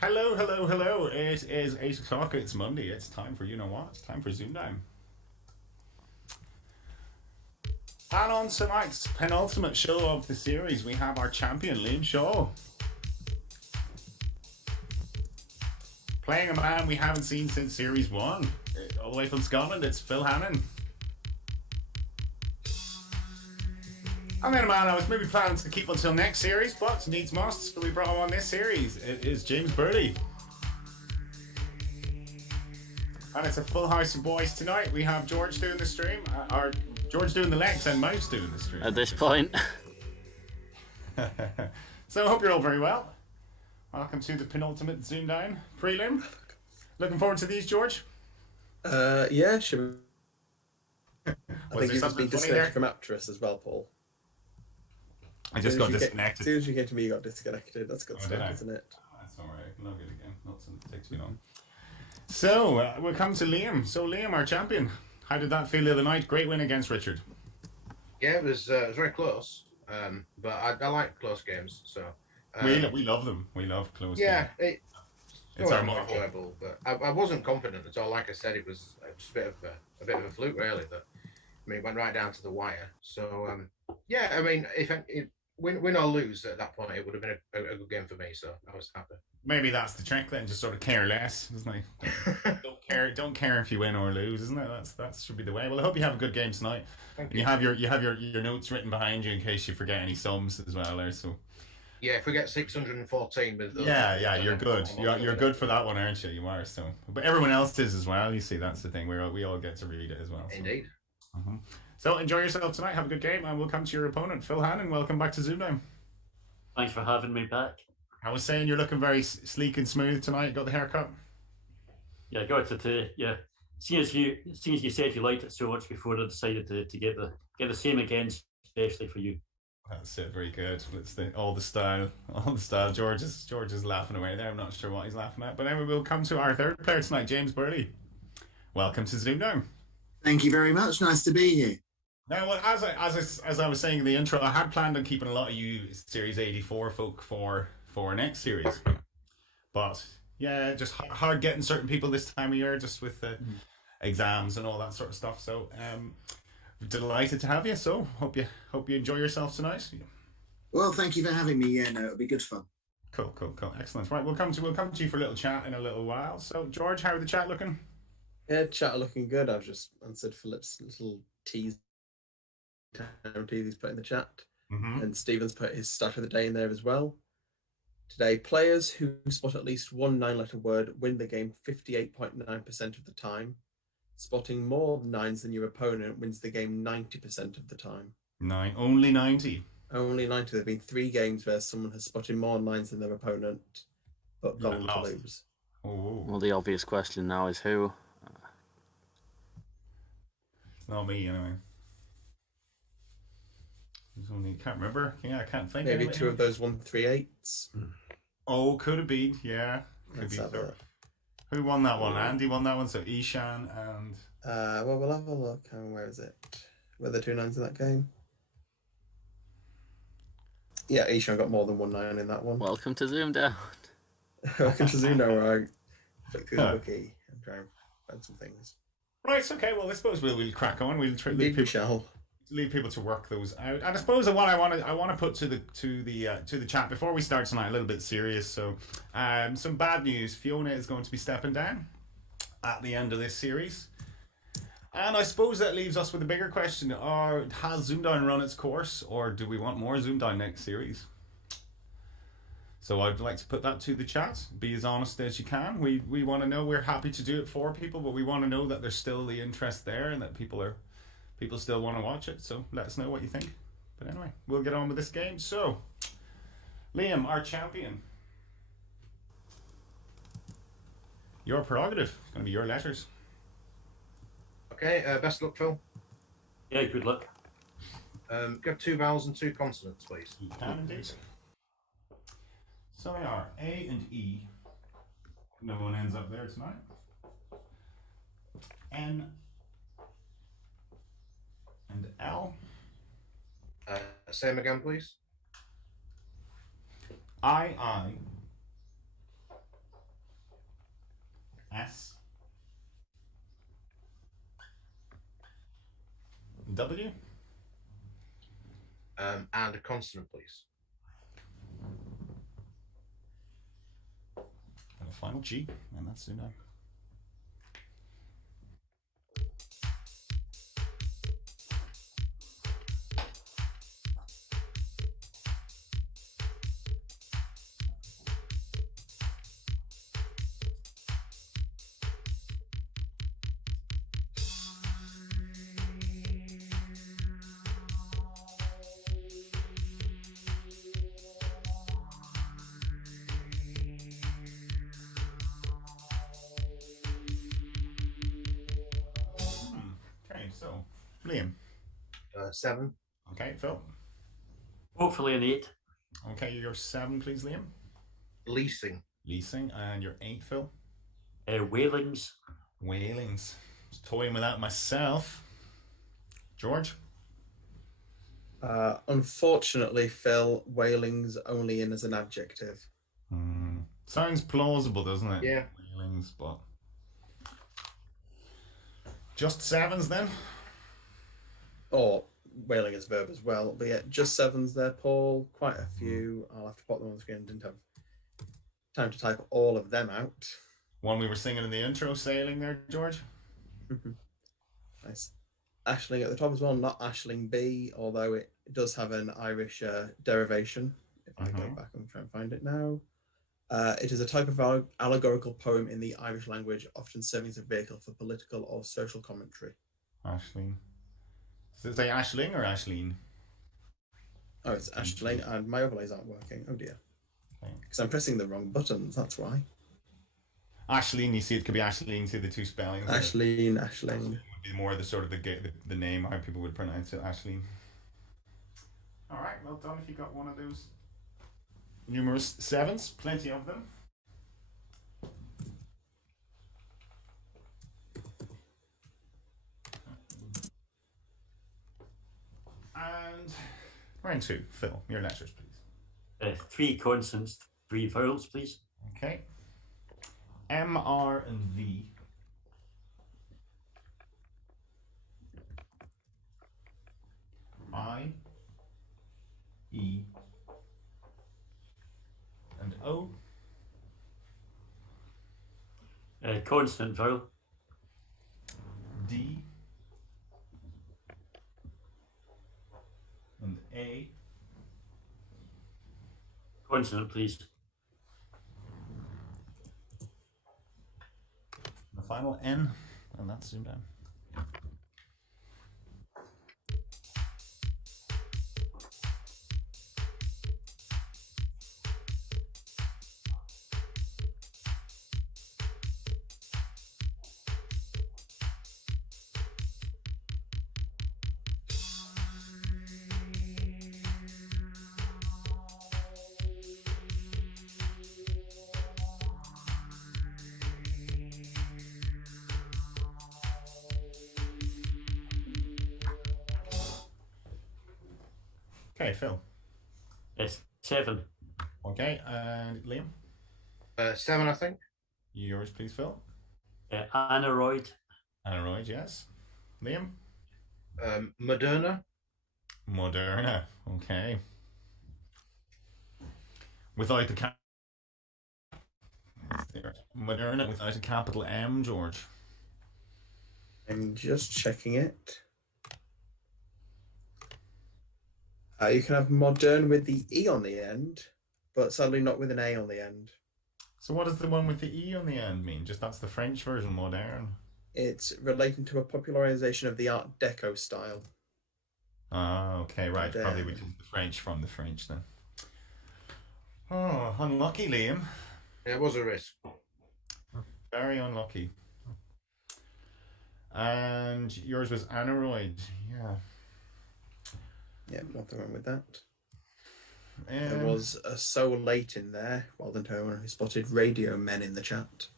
Hello, hello, hello. It is 8 o'clock. It's Monday. It's time for you know what? It's time for ZoomDown. And on tonight's penultimate show of the series, we have our champion, Liam Shaw. Playing a man we haven't seen since Series 1. All the way from Scotland, it's Phil Hannan. And then a man I was maybe planning to keep until next series, but needs must, so we brought him on this series. It is James Burley. And it's a full house of boys tonight. We have George doing the stream, or George doing the Lex and Mouse doing the stream. At this point. So I hope you're all very well. Welcome to the penultimate ZoomDown prelim. Looking forward to these, George? Yeah, sure. I think you've just been disconnected there? from Actress as well, Paul. I just got disconnected. As soon as you came to me, you got disconnected. That's good stuff, did I? isn't it? That's alright, I can log it again. Not so it takes too long. So, we'll come to Liam. So, Liam, our champion. How did that feel the other night? Great win against Richard. Yeah, it was very close. But I like close games, so We love them. We love close yeah, games. It's our more motto. enjoyable. But I wasn't confident at all. Like I said, it was just a bit of a fluke, really. That it went right down to the wire. So yeah, I mean, if win or lose at that point, it would have been a good game for me. So I was happy. Maybe that's the trick then, just sort of care less, isn't it? Don't care if you win or lose, isn't it? That should be the way. Well, I hope you have a good game tonight. Thank You have your notes written behind you in case you forget any sums as well there. So Yeah, if we get 614 with those, yeah, you're good. You're good for that one, aren't you? You are. So, but everyone else is as well. You see, that's the thing. We all get to read it as well. So. Indeed. So enjoy yourself tonight. Have a good game, and we'll come to your opponent, Phil Hannan. Welcome back to ZoomDown. Thanks for having me back. I was saying you're looking very sleek and smooth tonight. Got the haircut. Yeah, I got it. Yeah, seeing as you said you liked it so much before, I decided to get the same again, especially for you. That's it. Very good. It's all the style. George is laughing away there. I'm not sure what he's laughing at. But then we will come to our third player tonight, James Burley. Welcome to ZoomDown. Thank you very much. Nice to be here. Now, well, as I was saying in the intro, I had planned on keeping a lot of you Series 84 folk for next series, but yeah, just hard getting certain people this time of year, just with the exams and all that sort of stuff. So, delighted to have you. So, hope you enjoy yourself tonight. Well, thank you for having me. Yeah, no, it'll be good fun. Cool, excellent. Right, we'll come to you for a little chat in a little while. So, George, how are the chat looking? Yeah, chat looking good. I've just answered Philip's little tease he's put in the chat. And Stephen's put his start of the day in there as well. Today, players who spot at least one 9-letter word win the game 58.9% of the time. Spotting more nines than your opponent wins the game 90% of the time. Only 90. Only 90. There have been 3 games where someone has spotted more nines than their opponent, but gone to lose. Oh. Well, the obvious question now is who? It's not me anyway. Can't remember. Yeah, I can't think. Maybe anyway. 2 of those 138s. Oh, could have been. Yeah, could Let's be. have a look. Who won that one? Andy won that one. So Ishan and Well, we'll have a look. Where is it? Were there 2 nines in that game? Yeah, Ishan got more than 1 9 in that one. Welcome to ZoomDown. Welcome to Zuno, where I flick through the wiki and try and find some things. right. Okay. Well, I suppose we'll crack on. We'll try Indeed, we shall. leave people to work those out. And I suppose what I want to put to the chat before we start tonight a little bit serious. So, some bad news. Fiona is going to be stepping down at the end of this series. And I suppose that leaves us with a bigger question. Has ZoomDown run its course, or do we want more ZoomDown next series? So I'd like to put that to the chat. Be as honest as you can. We want to know. We're happy to do it for people, but we want to know that there's still the interest there and that people still want to watch it. So let us know what you think. But anyway, we'll get on with this game. So, Liam, our champion. Your prerogative. It's going to be your letters. Okay, best luck, Phil. Yeah, good luck. Give 2 vowels and 2 consonants, please. You can indeed. So they are A and E. No one ends up there tonight. N and L. Same again, please. I S. W. And a consonant, please. And a final G, and that's ZoomDown. Okay, so Liam. 7. Okay, Phil. Hopefully an 8. Okay, your 7, please, Liam. Leasing. Leasing, and your 8, Phil. Whalings. Whalings. Just toying with that myself. George. Unfortunately, Phil, whaling's only in as an adjective. Sounds plausible, doesn't it? Yeah. Whalings, but just 7s then. Or whaling as a verb as well. But yeah, just 7s there, Paul. Quite a few. I'll have to put them on the screen. Didn't have time to type all of them out. One we were singing in the intro, sailing there, George. Nice. Ashling at the top as well, not Ashling B, although it does have an Irish derivation. If I go back and try and find it now. It is a type of allegorical poem in the Irish language, often serving as a vehicle for political or social commentary. Ashling. Does it say Ashling or Ashleen? Oh, it's Ashling, and my overlays aren't working. Oh dear. Okay. Because I'm pressing the wrong buttons, that's why. Ashleen, you see, it could be Ashleen, see the two spellings. Ashleen, Ashling. Would be more the sort of the name, how people would pronounce it, Ashleen. Alright, well done if you got one of those numerous 7s, plenty of them. And round 2, Phil, your letters, please. 3 consonants, 3 vowels, please. Okay. M, R, and V. I, E, and O. Consonant vowel. D, and A. Consonant, please. The final N, and that's ZoomDown. Okay, Phil. 7. Okay, and Liam. 7, I think. Yours, please, Phil. Aneroid. Aneroid, yes. Liam. Moderna. Moderna. Okay. Without the Moderna without a capital M, George. I'm just checking it. You can have modern with the E on the end, but sadly not with an A on the end. So what does the one with the E on the end mean? Just that's the French version, modern. It's relating to a popularization of the Art Deco style. Ah, okay, right. Modern. Probably we took the French from the French then. Oh, unlucky, Liam. Yeah, it was a risk. Very unlucky. And yours was aneroid, yeah. Yeah, nothing wrong with that. There There was so late in there. Well done to everyone who spotted Radio Men in the chat.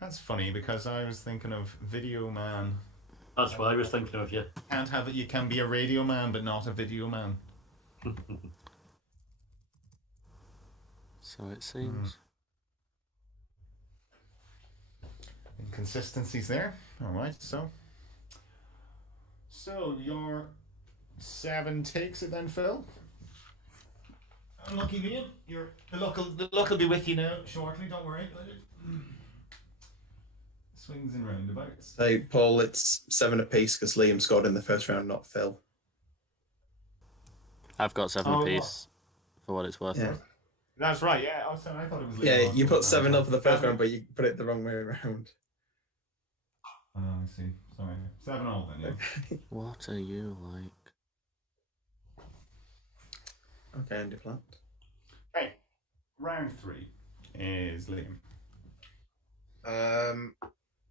That's funny because I was thinking of Video Man. That's what I was thinking of, yeah. Can't have it. You can be a radio man, but not a video man. So it seems. inconsistencies there. All right, so your 7 takes it then, Phil. Unlucky Liam. The luck will be with you now shortly. Don't worry. Swings and roundabouts. So, Paul, it's 7 apiece because Liam scored in the first round, not Phil. I've got 7 apiece for what it's worth. Yeah. That's right, yeah. I thought it was Liam. Yeah, you put 7 up for the first round, but you put it the wrong way around. Oh, I see. Sorry. 7 all then, yeah. What are you like? Okay, Andy Plant. Right. Round 3 is Liam.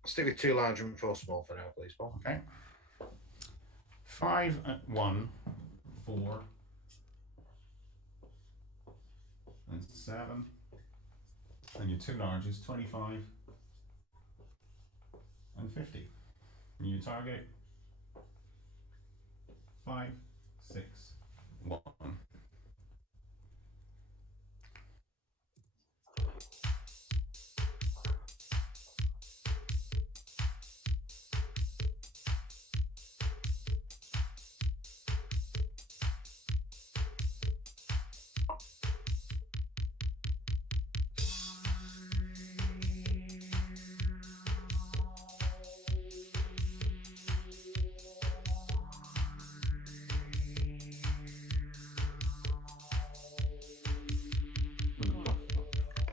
Stick with 2 large and 4 small for now, please, Paul. Okay. 5 at 1, 4, and 7. And your 2 larges, 25 and 50. And you target 5, 6, 1.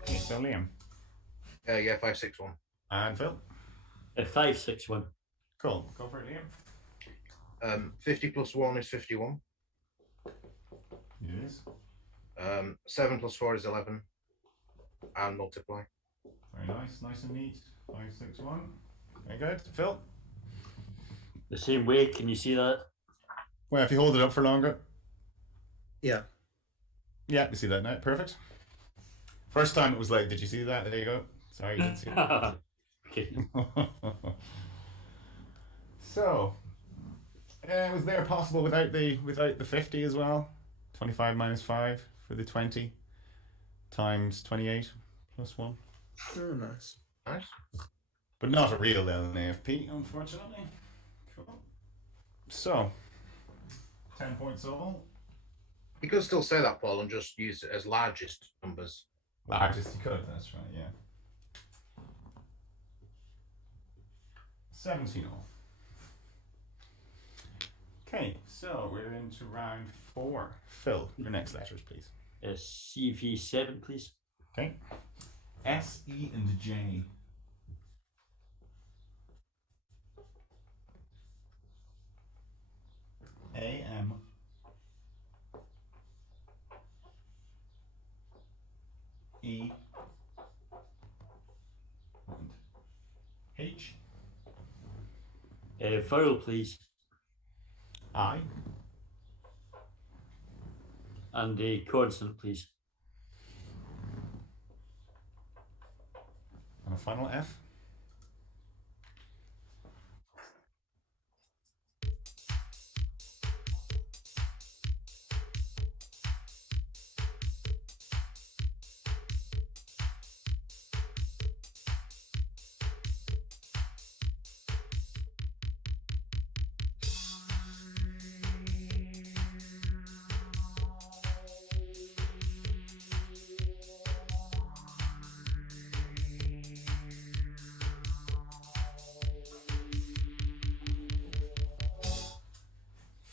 Okay, so Liam. Yeah, 5, 6, 1. And Phil. 5, 6, 1. Cool. Go for it, Liam. 50 plus 1 is 51. Yes. 7 plus 4 is 11. And multiply. Very nice and neat. 5, 6, 1. Very good. Phil. The same way, can you see that? Well, if you hold it up for longer. Yeah. Yeah, you see that now. Perfect. First time it was like, did you see that? There you go. Sorry, you didn't see it. Okay. So, was there possible without the 50 as well? 25 minus 5 for the 20 times 28 plus 1. Oh, nice. Nice. But not a real LNAFP, unfortunately. Cool. So, 10 points all. You could still say that, Paul, and just use it as largest numbers. Largest you could, that's right, yeah. 17 all. Okay, so we're into round 4. Phil, your next letters, please. CV7, please. Okay. S, E, and J. A, M. E. And H. Vowel, please. I. And a consonant, please. And a final F.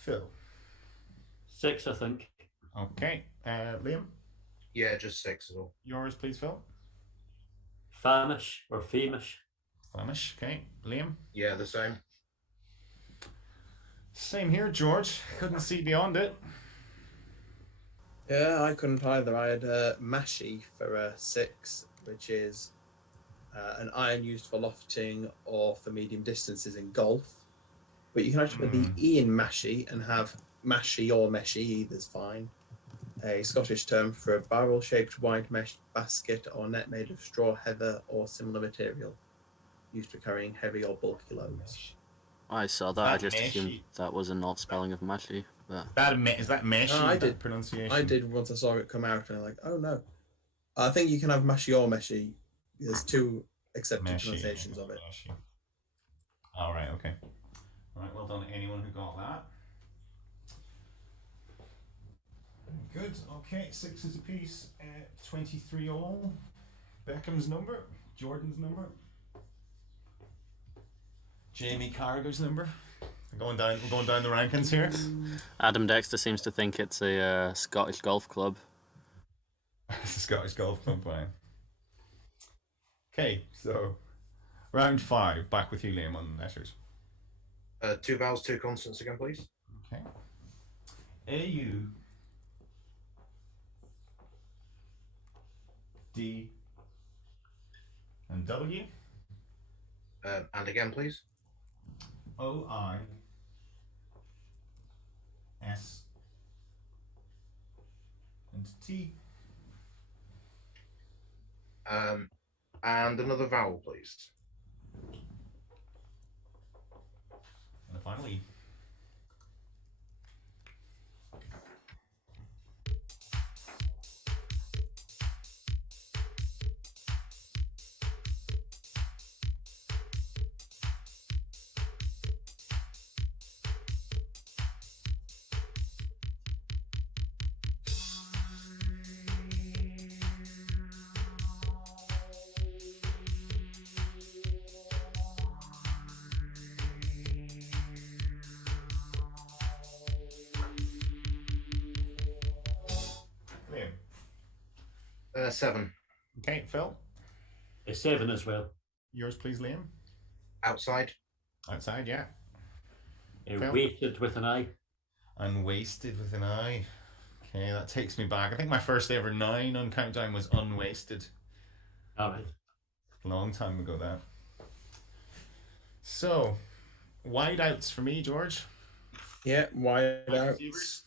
Phil. 6, I think. Okay. Liam, Yeah, just 6 as well. yours, please, Phil. Famish or famish. Flemish. Okay. Liam. Yeah, the same. Same here, George. Couldn't see beyond it. Yeah, I couldn't either. I had Mashi for a 6, which is an iron used for lofting or for medium distances in golf. But you can actually put the E in Mashi and have Mashi or Meshi, either's fine. A Scottish term for a barrel-shaped wide mesh basket or net made of straw, heather, or similar material, used for carrying heavy or bulky loads. I saw that. I just Meshi. assumed that was an odd spelling of Mashi. But Is that Meshi? No, I that did. pronunciation. I did once I saw it come out, and I'm like, oh no. I think you can have Mashi or Meshi. There's 2 accepted Meshy. pronunciations of it. Meshy. All right. Okay. All right. Well done to anyone who got that. Good. Okay. 6s apiece. 23 all. Beckham's number. Jordan's number. Jamie Carragher's number. We're going down the rankings here. Adam Dexter seems to think it's a Scottish golf club. It's a Scottish golf club playing. Okay, so round 5. Back with you, Liam, on the letters. 2 vowels, 2 consonants again, please. Okay. A-U D and W. And again, please. O-I S and T. And another vowel, please. And finally, Liam. 7. Okay, Phil. 7 as well. Yours, please, Liam. Outside. Outside, yeah. Phil? Weighted with an I. Unwasted with an I. Okay, that takes me back. I think my first ever 9 on Countdown was unwasted. All right. Long time ago, that. So, wide outs for me, George. Yeah, wide outs. Receivers.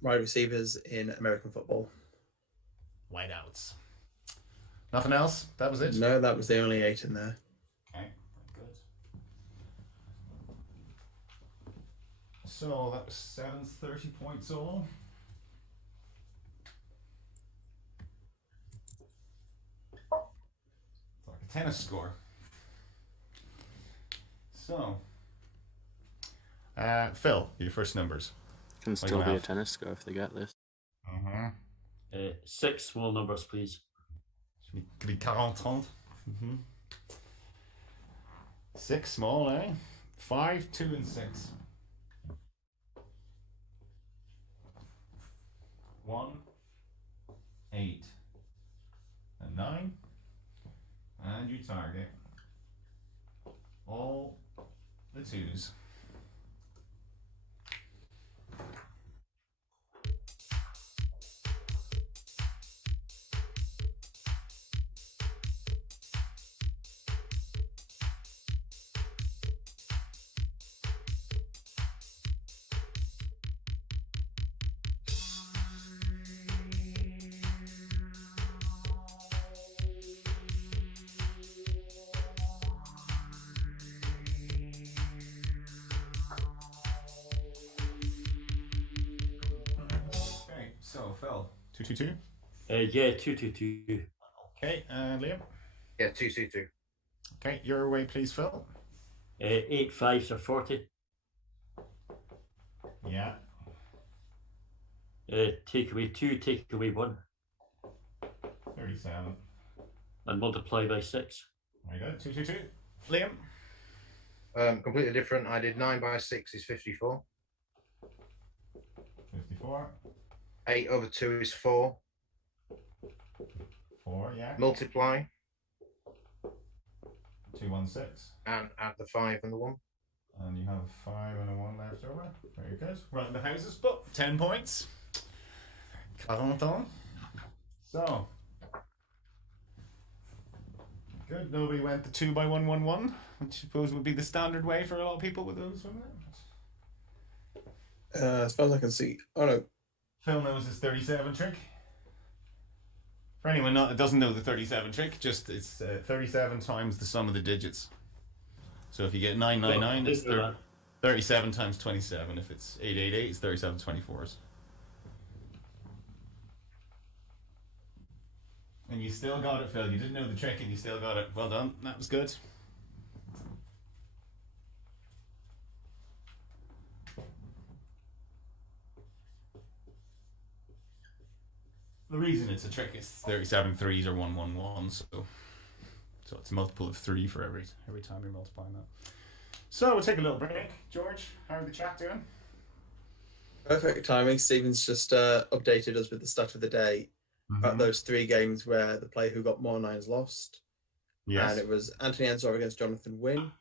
Wide receivers in American football. Wide outs. Nothing else? That was it? No, that was the only 8 in there. Okay, good. So that was 7's 30 points all. It's like a tennis score. So, Phil, your first numbers. Can still be a tennis score if they get this. 6 small numbers, please. Could be 40. 6 small, eh? 5, 2, and 6. 1, 8, and 9. And you target all the 2s. So, Phil, 222? Yeah, 222. Okay, and Liam? Yeah, 222. Okay, your way, please, Phil. 8 5s are 40. Yeah. Take away 2, take away 1. 37. And multiply by 6. Very good. 222. Liam? Completely different. I did 9 by 6 is 54. 54. 8 over 2 is 4. 4, yeah. Multiply. 216. And add the 5 and the 1. And you have 5 and a 1 left over. Very good. Round the houses, but 10 points. 40. So. Good. Nobody went the 2 by 1 1 1, which I suppose would be the standard way for a lot of people with those, wouldn't it? As far as I can see. Oh no. Phil knows his 37 trick. For anyone that doesn't know the 37 trick, just it's 37 times the sum of the digits. So if you get 999, it's 37 times 27. If it's 888, it's 37 24s. And you still got it, Phil. You didn't know the trick and you still got it. Well done. That was good. The reason it's a trick is 37 threes are 111, so it's a multiple of 3 for every time you're multiplying that. So we'll take a little break. George, how are the chat doing? Perfect timing. Stephen's just updated us with the start of the day about those 3 games where the player who got more 9s lost. Yes. And it was Anthony Ensor against Jonathan Wynn,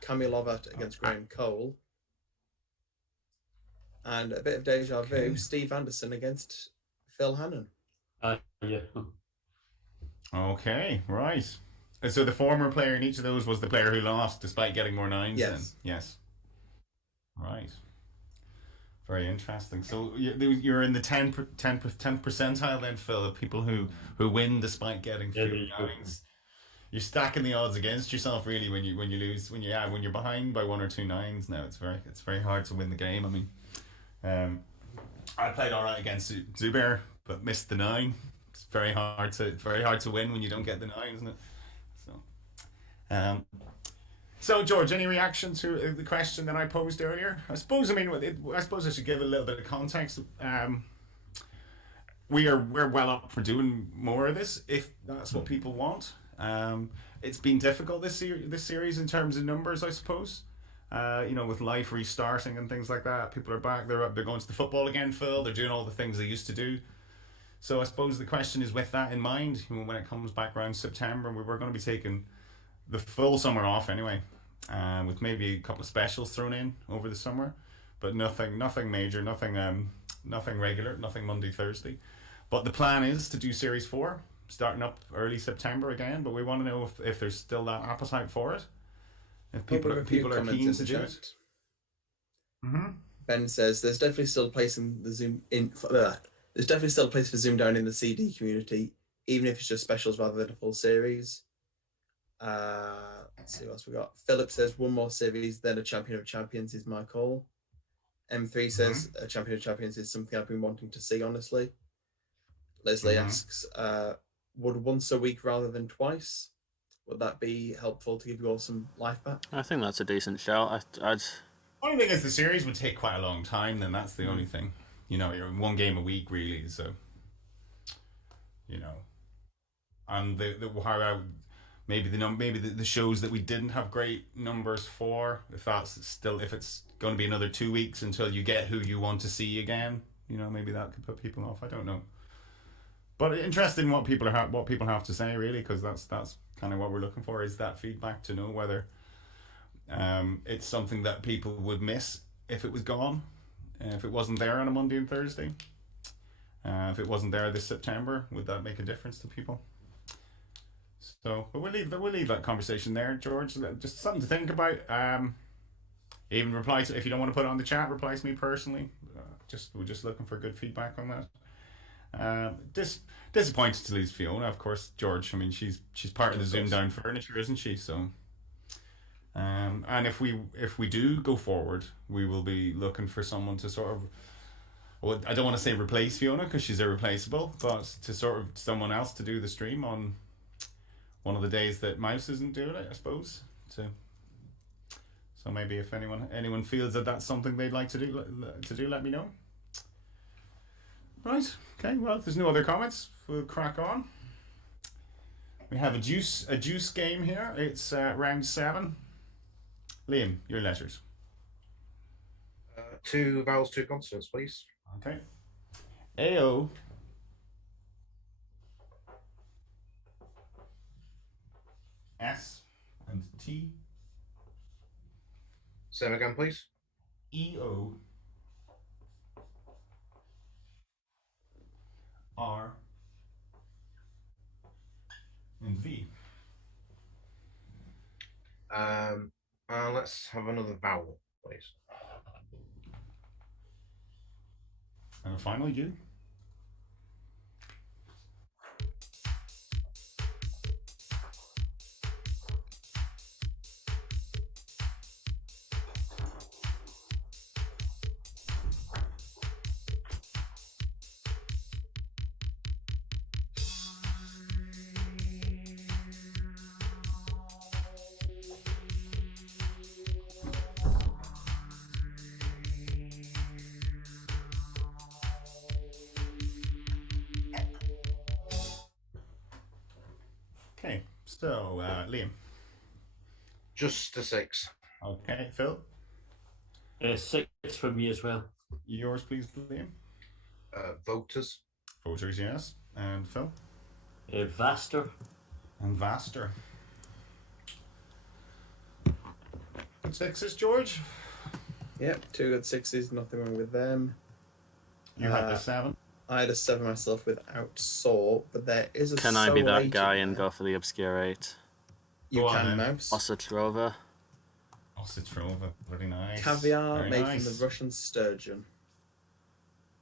Camille Lovat against Graham Cole, and a bit of deja vu, Steve Anderson against Phil Hannan. Yeah. Okay, right. And so the former player in each of those was the player who lost despite getting more 9s? Yes. Then? Yes. Right. Very interesting. So you're in the 10 percentile then, Phil, of people who win despite getting fewer 9s. You're stacking the odds against yourself really when you lose when you're behind by 1 or 2 9s. Now it's very hard to win the game. I mean, I played all right against Zubair, but missed the 9. It's very hard to win when you don't get the 9, isn't it? So George, any reaction to the question that I posed earlier? I suppose I should give a little bit of context. We're well up for doing more of this if that's what people want. It's been difficult this series in terms of numbers, I suppose. With life restarting and things like that, people are back. They're going to the football again, Phil. They're doing all the things they used to do. So I suppose the question is, with that in mind, when it comes back around September, we were going to be taking the full summer off anyway, with maybe a couple of specials thrown in over the summer, but nothing major, nothing regular, nothing Monday, Thursday. But the plan is to do Series 4, starting up early September again. But we want to know if there's still that appetite for it. If people are keen to do it. Ben says there's definitely still a place in the there's definitely still a place for ZoomDown in the CD community, even if it's just specials rather than a full series. Let's see what else we got. Philip says 1 more series, then a Champion of Champions is my call. M3 says a Champion of Champions is something I've been wanting to see, honestly. Leslie asks, would once a week rather than twice? Would that be helpful to give you all some life back? I think that's a decent shout. Only thing is the series would take quite a long time, then that's the only thing. You're in 1 game a week really, so and maybe the shows that we didn't have great numbers for, if it's going to be another 2 weeks until you get who you want to see again, maybe that could put people off. I don't know, but interested in what people have to say really, because that's kind of what we're looking for, is that feedback to know whether it's something that people would miss if it was gone, if it wasn't there on a Monday and Thursday. If it wasn't there this September, would that make a difference to people? So, but we'll leave that conversation there, George. Just something to think about. Even reply to, if you don't want to put it on the chat, reply to me personally. We're just looking for good feedback on that. Disappointed to lose Fiona, of course, George. I mean, she's part of the ZoomDown furniture, isn't she? So, and if we do go forward, we will be looking for someone to sort of. Well, I don't want to say replace Fiona because she's irreplaceable, but to sort of someone else to do the stream on one of the days that Mouse isn't doing it, I suppose. So maybe if anyone feels that that's something they'd like to do, let me know. Right. Okay. Well, if there's no other comments, we'll crack on. We have a juice game here. It's round 7. Liam, your letters. 2 vowels, 2 consonants, please. Okay. AO. S and T. Same again, please. EO. R. And V. Let's have another vowel, please. And a final U. So, Liam. Just a 6. Okay, Phil. 6 for me as well. Yours, please, Liam. Voters. Voters, yes. And Phil. Vaster. And Vaster. Good 6s, George. Yep, 2 good 6s, nothing wrong with them. You had the 7. I had a 7 myself without sort, but there is a Can I be that eight guy in and there. go for the obscure 8? You Go on, can, then. Mouse. Osatrova. Osatrova, very nice. Caviar Very made nice. from the Russian sturgeon.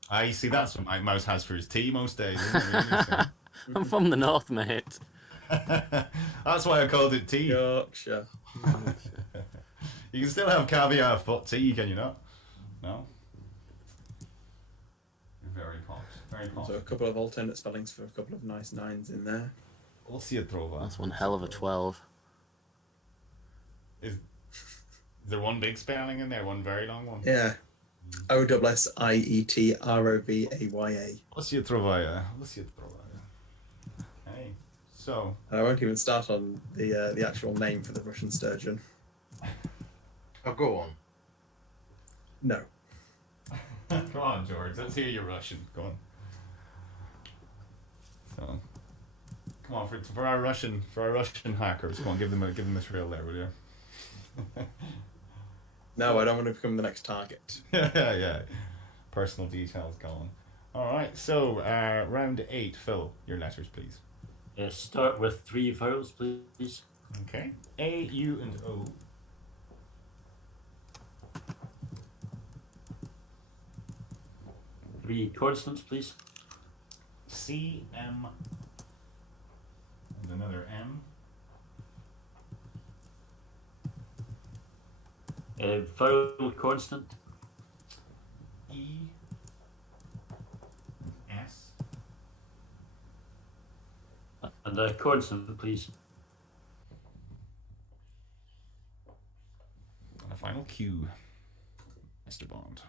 I see, that's what my mouse has for his tea most days, isn't it, really? So- I'm from the north, mate. That's why I called it tea. Yorkshire. You can still have caviar for tea, can you not? No? Very posh. Very posh. So a couple of alternate spellings for a couple of nice 9s in there. Osatrova. That's one hell of a 12. Is there one big spelling in there? One very long one? Yeah. Ossietrovaia. Osatrova. Hey. So, And I won't even start on the actual name for the Russian sturgeon. Oh, go on. No. come on, George. Let's hear your Russian. Go on. So, come on for our Russian hackers. Come on, give them a thrill there, will you? No, I don't want to become the next target. yeah. Personal details gone. All right. So, round 8, Phil. Your letters, please. Start with 3 vowels, please. Okay. A, U, and O. Three consonants, please. C, M, and another M. Vowel consonant. E, and S, And a consonant, please. and a final Q. Mr. Bond.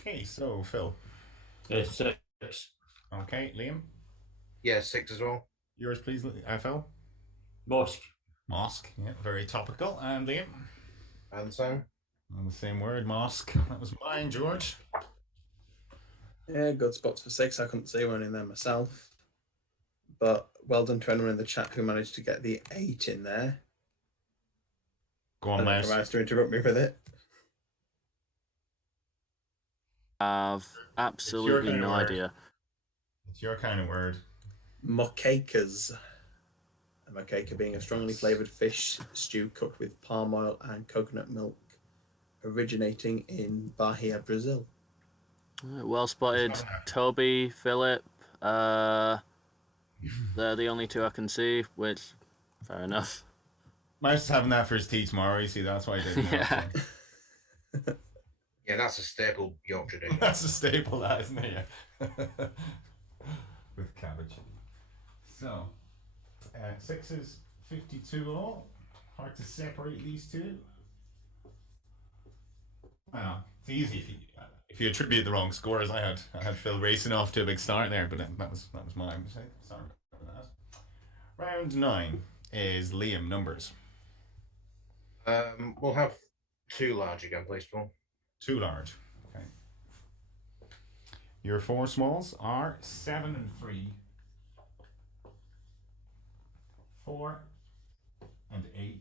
Okay, so Phil. 6. Okay, Liam. Yeah, 6 as well. Yours, please, Phil. Mosque. Mosque. Yeah, very topical. And Liam. And the same. And the same word, mosque. That was mine, George. Yeah, good spots for 6. I couldn't see one in there myself. But well done to anyone in the chat who managed to get the 8 in there. Go on, Mouse. Mouse to interrupt me with it. I've absolutely kind of no word. idea. It's your kind of word. Moquecas. A moqueca being a strongly flavoured fish stew cooked with palm oil and coconut milk, originating in Bahia, Brazil. Well spotted, Toby, Philip. They're the only 2 I can see, which, fair enough. Mouse is having that for his tea tomorrow, you see, that's why he didn't know. Yeah. So. Yeah, that's a staple Yorkshire dish. That's a staple, that, isn't it? Yeah. With cabbage. So, 6s, 52 all. Hard to separate these two. Well, it's easy if you attribute the wrong scores. I had Phil racing off to a big start there, but that was my mistake. Sorry about that. Round 9 is Liam numbers. We'll have 2 large again, please, Paul. 2 large. Okay. Your 4 smalls are 7 and 3, 4 and 8,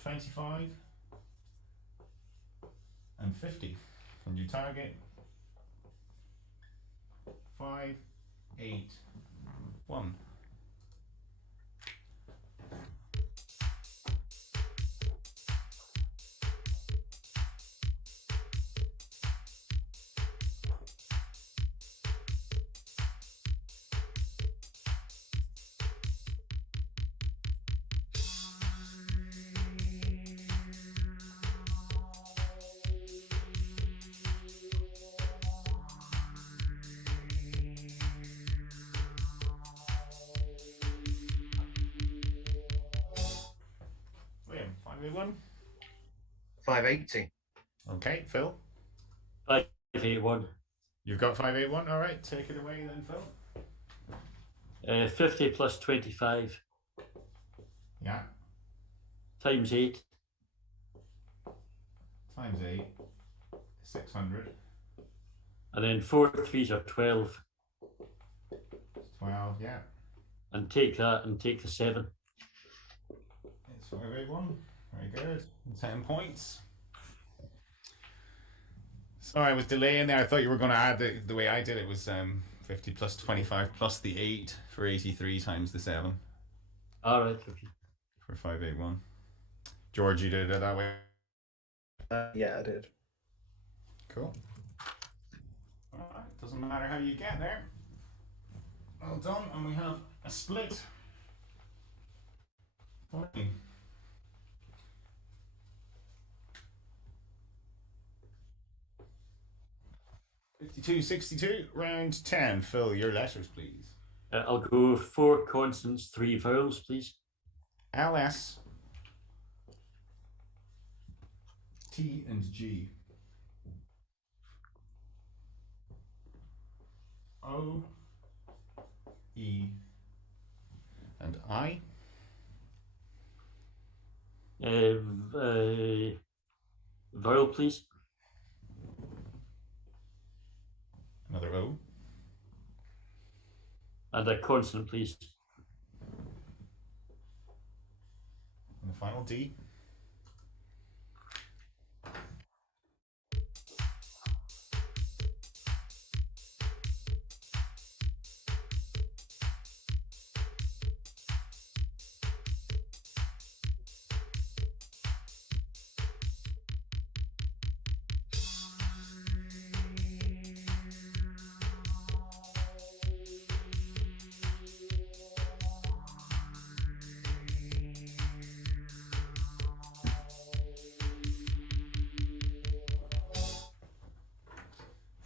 25 and 50. And you target 5, 8, 1. 581. 580. Okay, Phil. 581. You've got 581. All right, take it away then, Phil. 50 plus 25 Yeah. times 8. Times 8. 600. And then 4 threes are 12. 12, yeah. And take that and take the 7. It's 581. Very good. 10 points. Sorry, I was delaying there. I thought you were going to add the way I did it was 50 plus 25 plus the 8 for 83 times the 7 All right. Okay. for 581. George, you did it that way? Yeah, I did. Cool. All right. Doesn't matter how you get there. Well done. And we have a split. Fine. $52.62, round 10. Phil, your letters, please. I'll go 4 consonants, 3 vowels, please. LS, T and G. O, E, and I. Vowel, please. Another O. And a consonant, please. And the final D.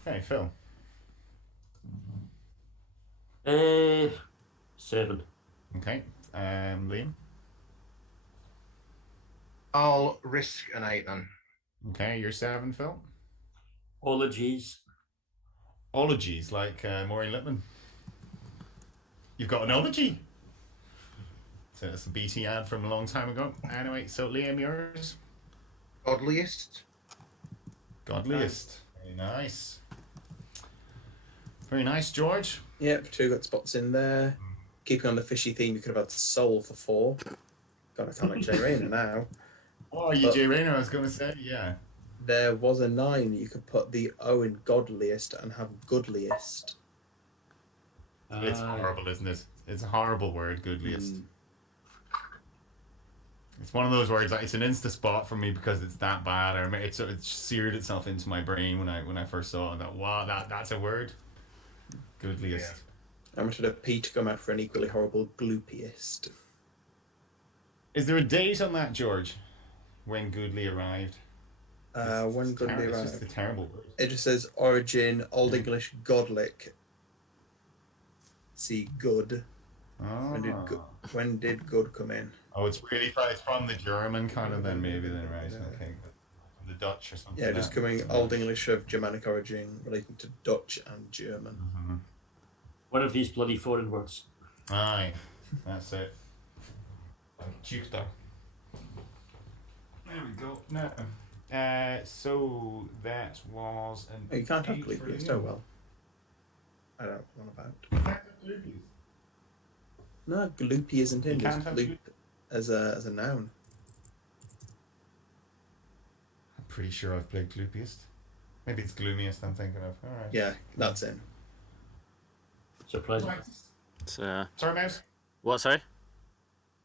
Okay, Phil. 7. Okay, Liam. I'll risk an 8 then. Okay, you're 7, Phil. Ologies. Ologies, like Maureen Lipman. You've got an ology. So it's a BT ad from a long time ago. Anyway, so Liam, yours. Godliest. Godliest. Very nice. Very nice, George. Yep, 2 good spots in there. Keeping on the fishy theme, you could have had soul for 4. God, I can't like Jay Rayner now. Oh, you Jay Rayner, I was going to say, yeah. There was a 9. You could put the O in godliest and have goodliest. It's horrible, isn't it? It's a horrible word, goodliest. It's one of those words. It's an insta spot for me because it's that bad. Or it's seared itself into my brain when I first saw it. That wow, that's a word. Goodliest. I wanted a P to come out for an equally horrible gloopiest. Is there a date on that, George? When Goodly arrived? When Goodly It's arrived. just a terrible word. It just says origin, Old English godlick. See good. Oh. When did good come in? Oh, it's from the German kind of then maybe then, right? Okay. From the Dutch or something. Yeah, just coming Old English of Germanic origin relating to Dutch and German. Mm-hmm. One of these bloody foreign words. Aye, that's it. Tutor. There we go. No. So that was an. Oh, you can't have 8 for gloopiest. Liam. Oh well. I don't know what about. You can't have gloopies. No, gloopy isn't in. You can't It's have gloop as a noun. I'm pretty sure I've played gloopiest. Maybe it's gloomiest I'm thinking of. Alright. Yeah, that's in. Surprising. Sorry, Mouse? What, sorry?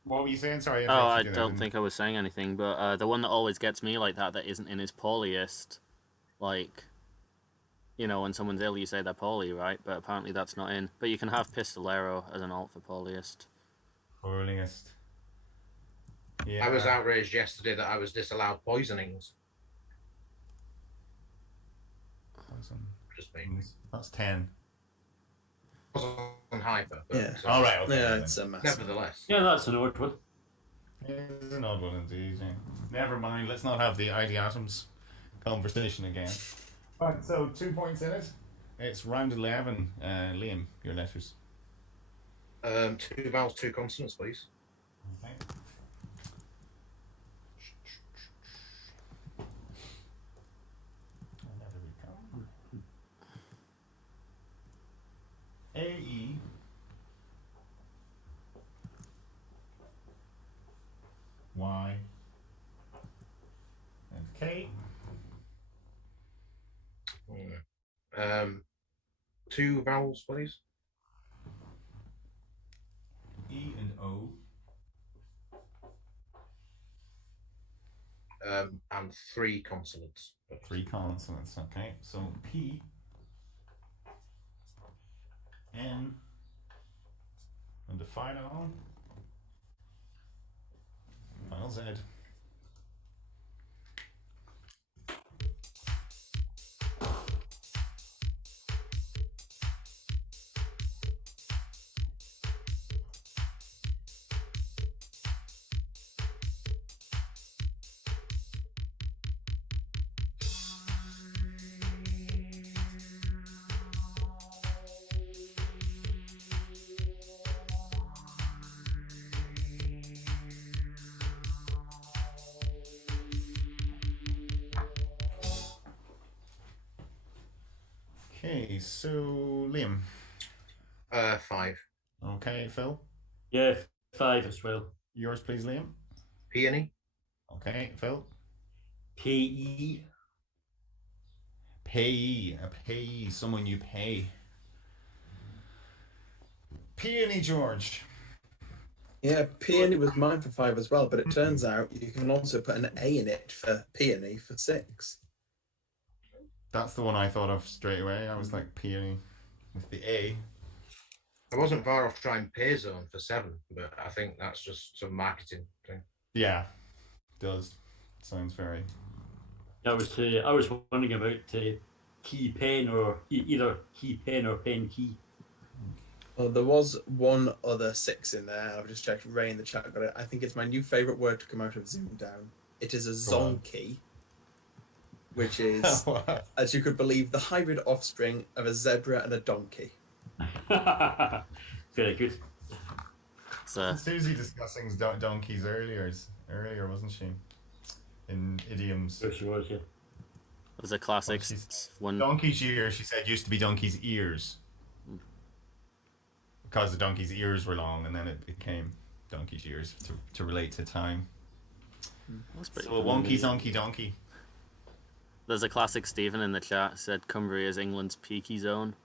What were you saying? Sorry. Oh, I don't think I was saying anything, but the one that always gets me like that isn't in is polyist. Like, you know, when someone's ill, you say they're poly, right? But apparently that's not in. But you can have pistolero as an alt for polyist. Polyist. Yeah. I was outraged yesterday that I was disallowed poisonings. Just me. That's 10. I wasn't hyper. But, Yeah. All right. Okay. Yeah, it's a massive. Nevertheless. Yeah, that's an odd one. It's an odd one indeed. Yeah. Never mind. Let's not have the ideatoms conversation again. Right. So 2 points in it. It's round 11. Liam, your letters. 2 vowels, 2 consonants, please. Okay. And there we go. A-E. Y. And K. 2 vowels, please. E and O. And 3 consonants. 3 consonants, okay. So P, N, and the final Z. Okay, so Liam. 5. Okay, Phil. Yeah, 5 as well. Yours, please, Liam. Peony. Okay, Phil. Payee. Payee, a payee, someone you pay. Peony, George. Yeah, peony was mine for 5 as well, but it turns out you can also put an A in it for peony for 6. That's the one I thought of straight away. I was like peony with the A. I wasn't far off trying pay zone for 7, but I think that's just some marketing thing. Yeah, does. Sounds very. I was wondering about key pen or either key pen or pen key. Well, there was one other 6 in there. I've just checked. Ray in the chat got it. I think it's my new favourite word to come out of ZoomDown. It is a zonkey, which is, as you could believe, the hybrid offspring of a zebra and a donkey. Very good. So, Susie discussing donkeys earlier, wasn't she? In idioms. Sure she was, yeah. it was a classic one. Donkey's ears, she said, used to be donkey's ears. Because the donkey's ears were long, and then it became donkey's ears to relate to time. That's pretty So a cool. wonky zonky donkey. There's a classic Stephen in the chat said Cumbria is England's peaky zone.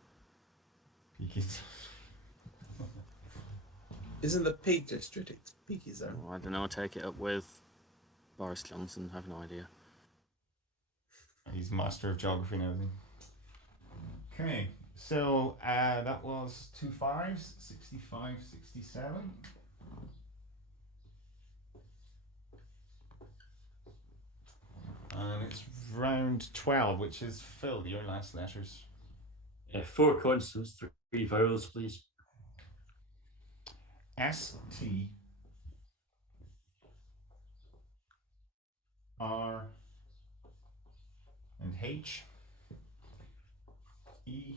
Isn't the Peak District its peaky zone? Oh, I don't know, take it up with Boris Johnson, I have no idea. He's master of geography now, isn't he? Okay, so that was 2 5s, 65, 67. And it's round 12, which is Phil, your last letters. 4 consonants, 3 vowels, please. S, T, R, and H, E,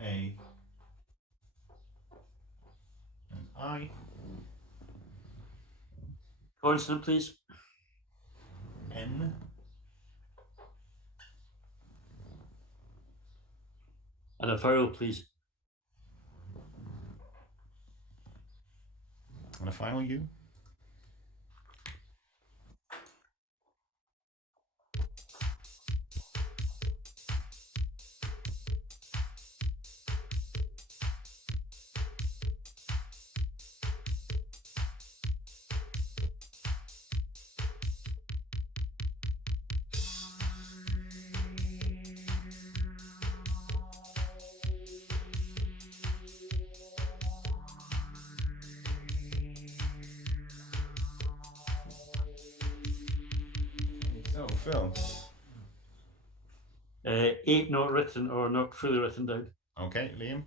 A, and I, Consonant, please. N, And a vowel, please. and a final U. So, Phil. 8 not written or not fully written down. Okay, Liam.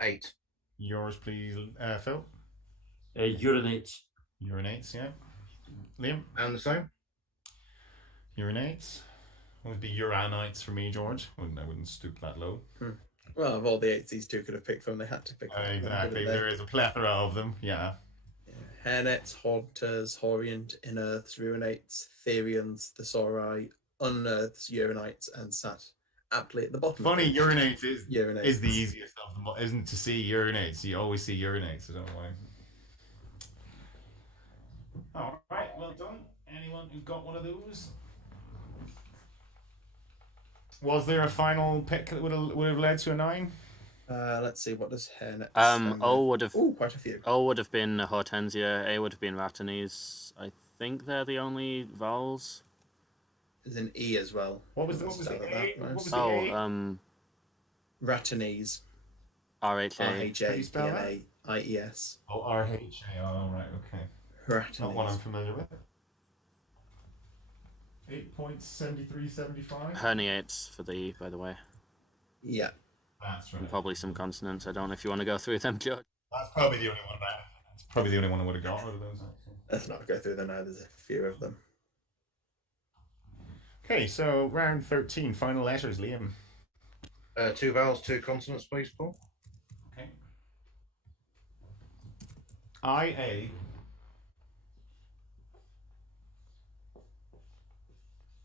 8. Yours, please, Phil. Urinates. Urinates, yeah. Liam? And the same. Urinates. Would be uranites for me, George. I wouldn't stoop that low. Well, of all the 8s these two could have picked from, they had to pick from. Exactly. There is a plethora of them, yeah. Hairnets, Haunters, Horient, Inearths, Ruinates, Therians, Thesauri, Unearths, Urinites, and sat aptly at the bottom. Funny, urinates is Urinates. the easiest of them, isn't to see urinates. You always see urinates. I don't know why. All right, well done. Anyone who got one of those? Was there a final pick that would have led to a 9? Let's see, what does Hairnets? O would have. Oh, quite a few. O would have been Hortensia. A would have been Ratanes. I think they're the only vowels. There's an E as well. What was the A? Ratanese. RHA. RHAPNAIES. Oh, RHA. Oh, right, okay. Ratanese. Not one I'm familiar with. 8.7375. Herniates for the E, by the way. Yeah. That's right. And probably some consonants. I don't know if you want to go through them, George. That's probably the only one That's probably the only one I would have got out of those. Actually. Let's not go through them now. There's a few of them. Okay, so round 13, final letters, Liam. 2 vowels, 2 consonants, please, Paul. Okay. IA.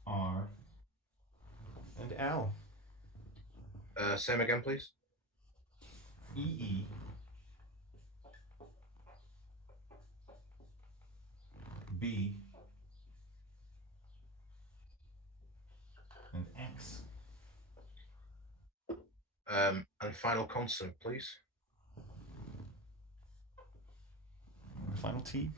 R. And L. Same again, please. EE. B. And X. And final consonant, please. And final T.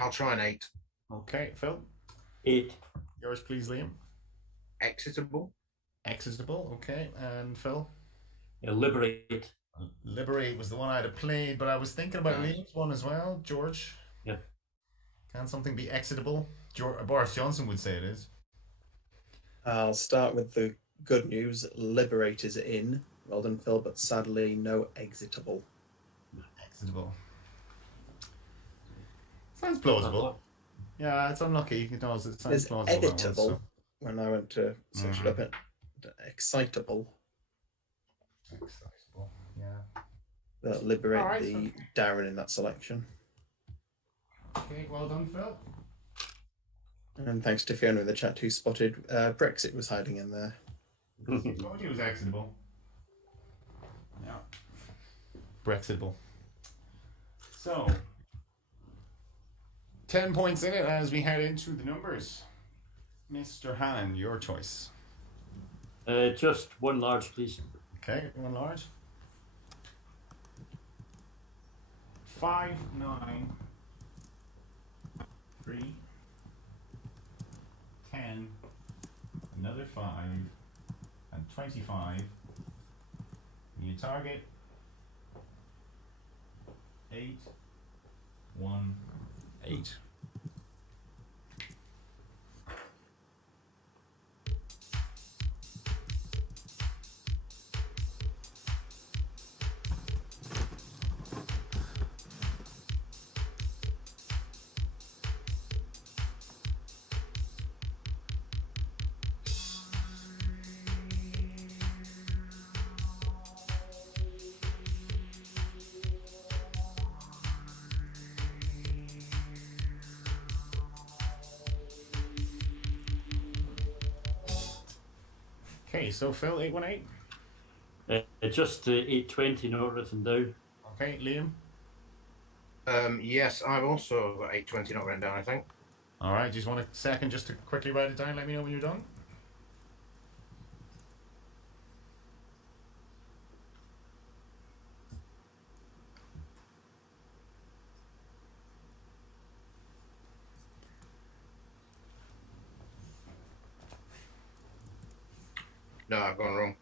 I'll try an 8. Okay, Phil. 8. Yours, please, Liam. Exitable. Exitable, okay. And Phil? Liberate. Liberate was the one I'd have played, but I was thinking about Liam's one as well. George? Yeah. Can something be exitable? Boris Johnson would say it is. I'll start with the good news. Liberate is in. Well done, Phil, but sadly, no exitable. Exitable. Sounds plausible. Yeah, it's unlucky. It does. It sounds plausible. Editable. When I went to search it up, excitable. Excitable. Yeah. That'll liberate the Darren in that selection. Okay, well done, Phil. And thanks to Fiona in the chat who spotted Brexit was hiding in there. Told you it was exitable. Yeah. Brexitable. So, 10 points in it as we head into the numbers. Mr. Hannan, your choice. Just one large, please. Okay, one large. 5, 9, 3, 10, another 5, and 25. You target 8, 1, 8. Okay, so Phil, 818. Just 820, not written down. Okay, Liam. Yes, I've also got 820 not written down, I think. All right, just want a second just to quickly write it down. Let me know when you're done. No, I've gone wrong.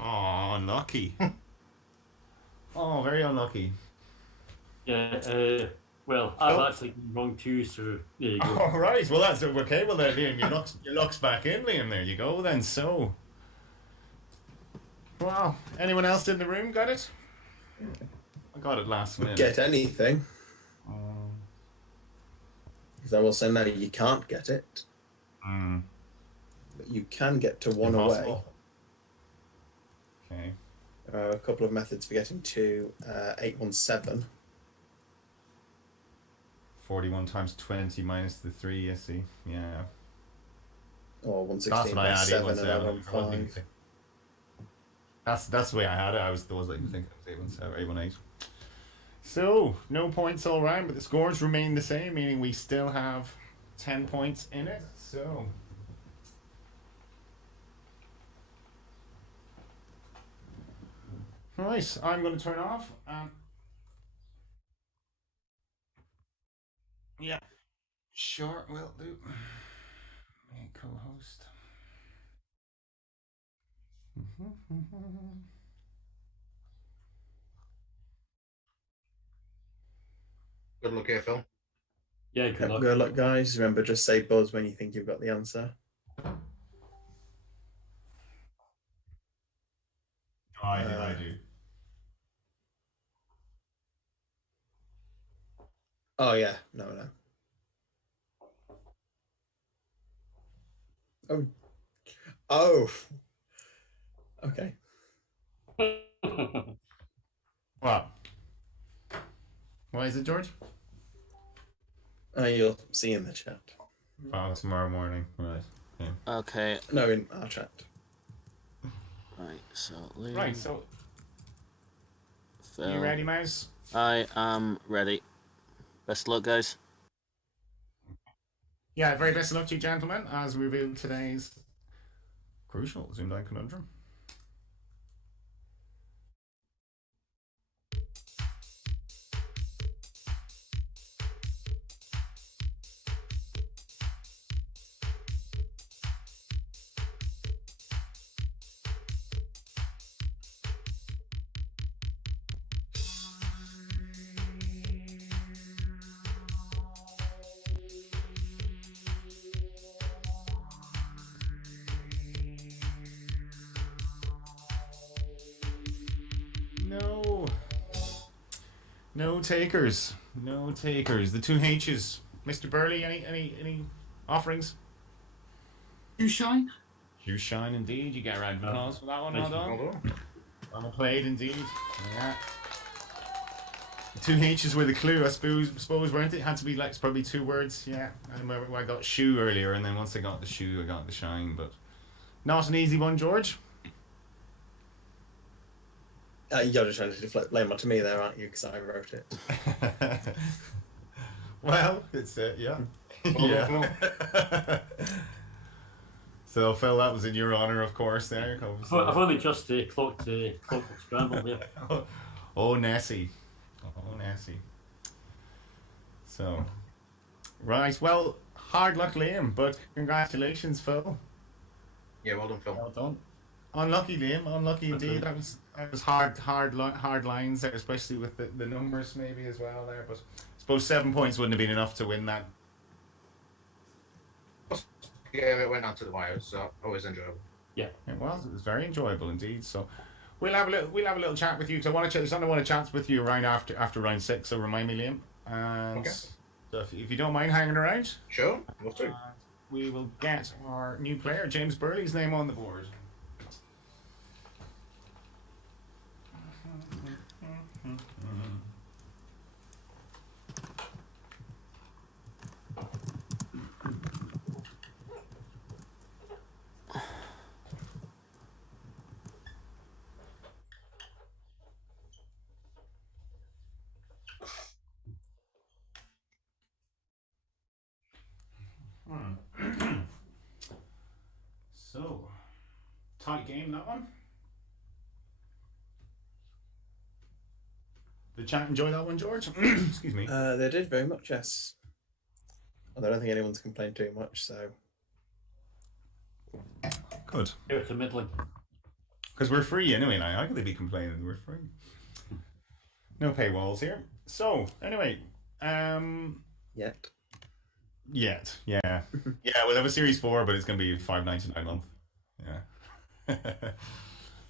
Oh, unlucky. Oh, very unlucky. Yeah, well, I've actually gone wrong too, so there you go. All right, well, that's okay. Well, then, Liam, your luck's back in, Liam. There you go, then. So, wow. Anyone else in the room got it? I got it last minute. Get anything. Because I will say now you can't get it. But you can get to one away. Okay. There are a couple of methods for getting to 817. 41 times 20 minus the 3, I see. Yeah. Or That's 116 what I plus had, 7 and 817. 115. That's the way I had it. I wasn't even thinking it was 817 or 818. So, no points all round, but the scores remain the same, meaning we still have 10 points in it. So, right, I'm going to turn off. Yeah, sure, will do. Me co-host. Good luck here, Phil. Yeah, good luck. Good luck, guys. Remember, just say buzz when you think you've got the answer. I do. Oh, yeah. No. Oh. Okay. What? Why is it, George? You'll see in the chat. Oh, tomorrow morning. Right. Yeah. Okay. No, in our chat. Right. So. Liam, Right. So, Phil. you ready, Mouse? I am ready. Best of luck, guys. Yeah. Very best of luck to you, gentlemen, as we reveal today's crucial ZoomDown Conundrum. No takers. No takers. The two H's. Mr. Burley, any offerings? You shine? You shine indeed. You get right applause for that one. Well done. Well played indeed. Yeah. The two H's were the clue, I suppose, weren't it? Had to be like probably 2 words. Yeah. I got shoe earlier, and then once I got the shoe, I got the shine. But not an easy one, George. You're just trying to deflect blame onto me there, aren't you? Because I wrote it. Well, it's yeah. Yeah. So, Phil, that was in your honour, of course. There, I've only just clocked scramble there. Oh, Nessie. Oh, Nessie. So, right. Well, hard luck, Liam, but congratulations, Phil. Yeah, well done, Phil. Well done. Unlucky, Liam. Unlucky indeed. That was hard lines there, especially with the numbers maybe as well there. But I suppose 7 points wouldn't have been enough to win that. Yeah, it went down to the wires, so always enjoyable. Yeah, it was. It was very enjoyable indeed. So we'll have a little chat with you. Because I want to chat with you around after round 6. So remind me, Liam. And Okay. so if you don't mind hanging around, Sure, we'll do. we will get our new player, James Burley's name on the board. So, tight game, that one. Did chat enjoy that one, George? Excuse me. They did very much, yes. Although I don't think anyone's complained too much, so. Good. Give it to middling. Because we're free anyway now. How could they be complaining? We're free. No paywalls here. So, anyway. Yet. Yeah. Yeah, we'll have a Series 4, but it's going to be $5.99 a month. Yeah.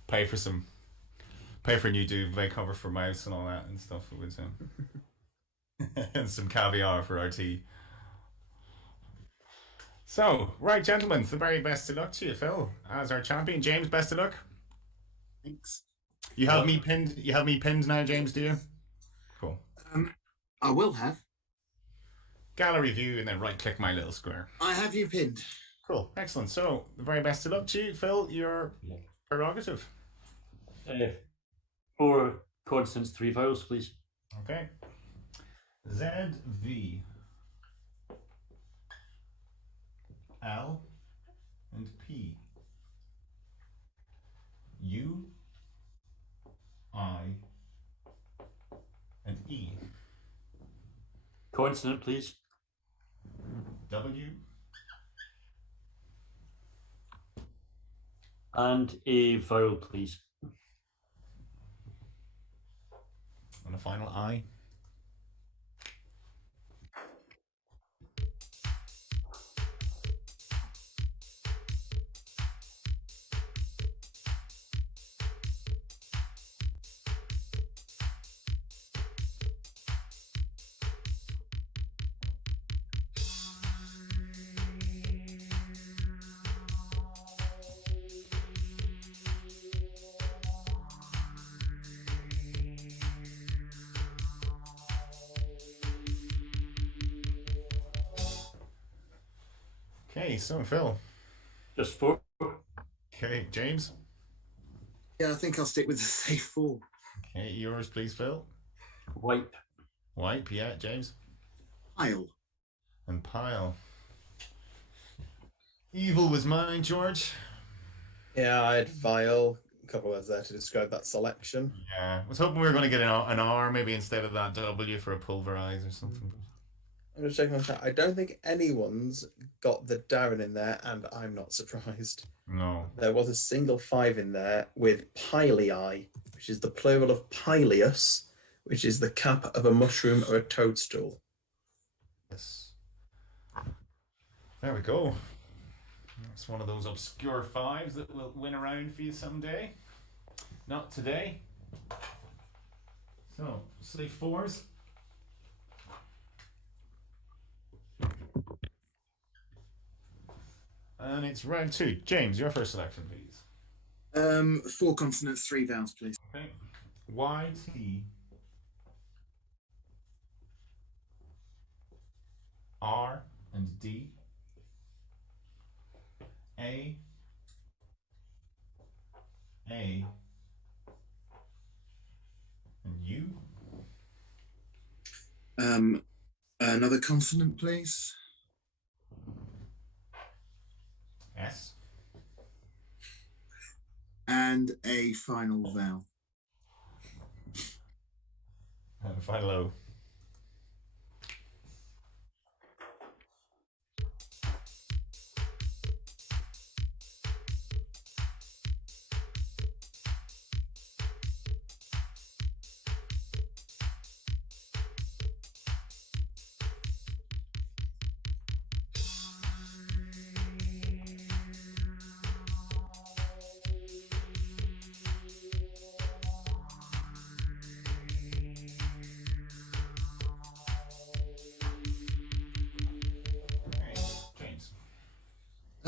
Pay for a new duvet cover for mouse and all that and stuff. It would and some caviar for our tea. So, right, gentlemen, the very best of luck to you, Phil, as our champion. James, best of luck. Thanks. You have me pinned. You have me pinned now, James. Do you? Cool. I will have. Gallery view, and then right-click my little square. I have you pinned. Cool, excellent. So, the very best of luck to you, Phil. Your prerogative. 4 constants, 3 vowels, please. Okay. Z V L and P U I and E Consonant, please. W And a vowel, please. and a final I. Okay, so Phil. Just 4. Okay, James. Yeah, I think I'll stick with the safe 4. Okay, yours, please, Phil. Wipe. Wipe, yeah, James. Pile. And pile. Evil was mine, George. Yeah, I had vial. A couple of words there to describe that selection. Yeah, I was hoping we were going to get an R maybe instead of that W for a pulverize or something. I'm just checking my chat. I don't think anyone's got the Darren in there, and I'm not surprised. No. There was a single 5 in there with pilei, which is the plural of pileus, which is the cap of a mushroom or a toadstool. Yes. There we go. It's one of those obscure 5s that will win around for you someday. Not today. So, say 4s. And it's round 2. James, your first selection, please. 4 consonants, 3 vowels, please. Okay. Y, T, R, and D. A, and U. Another consonant, please. S. And a final vowel. And a final O.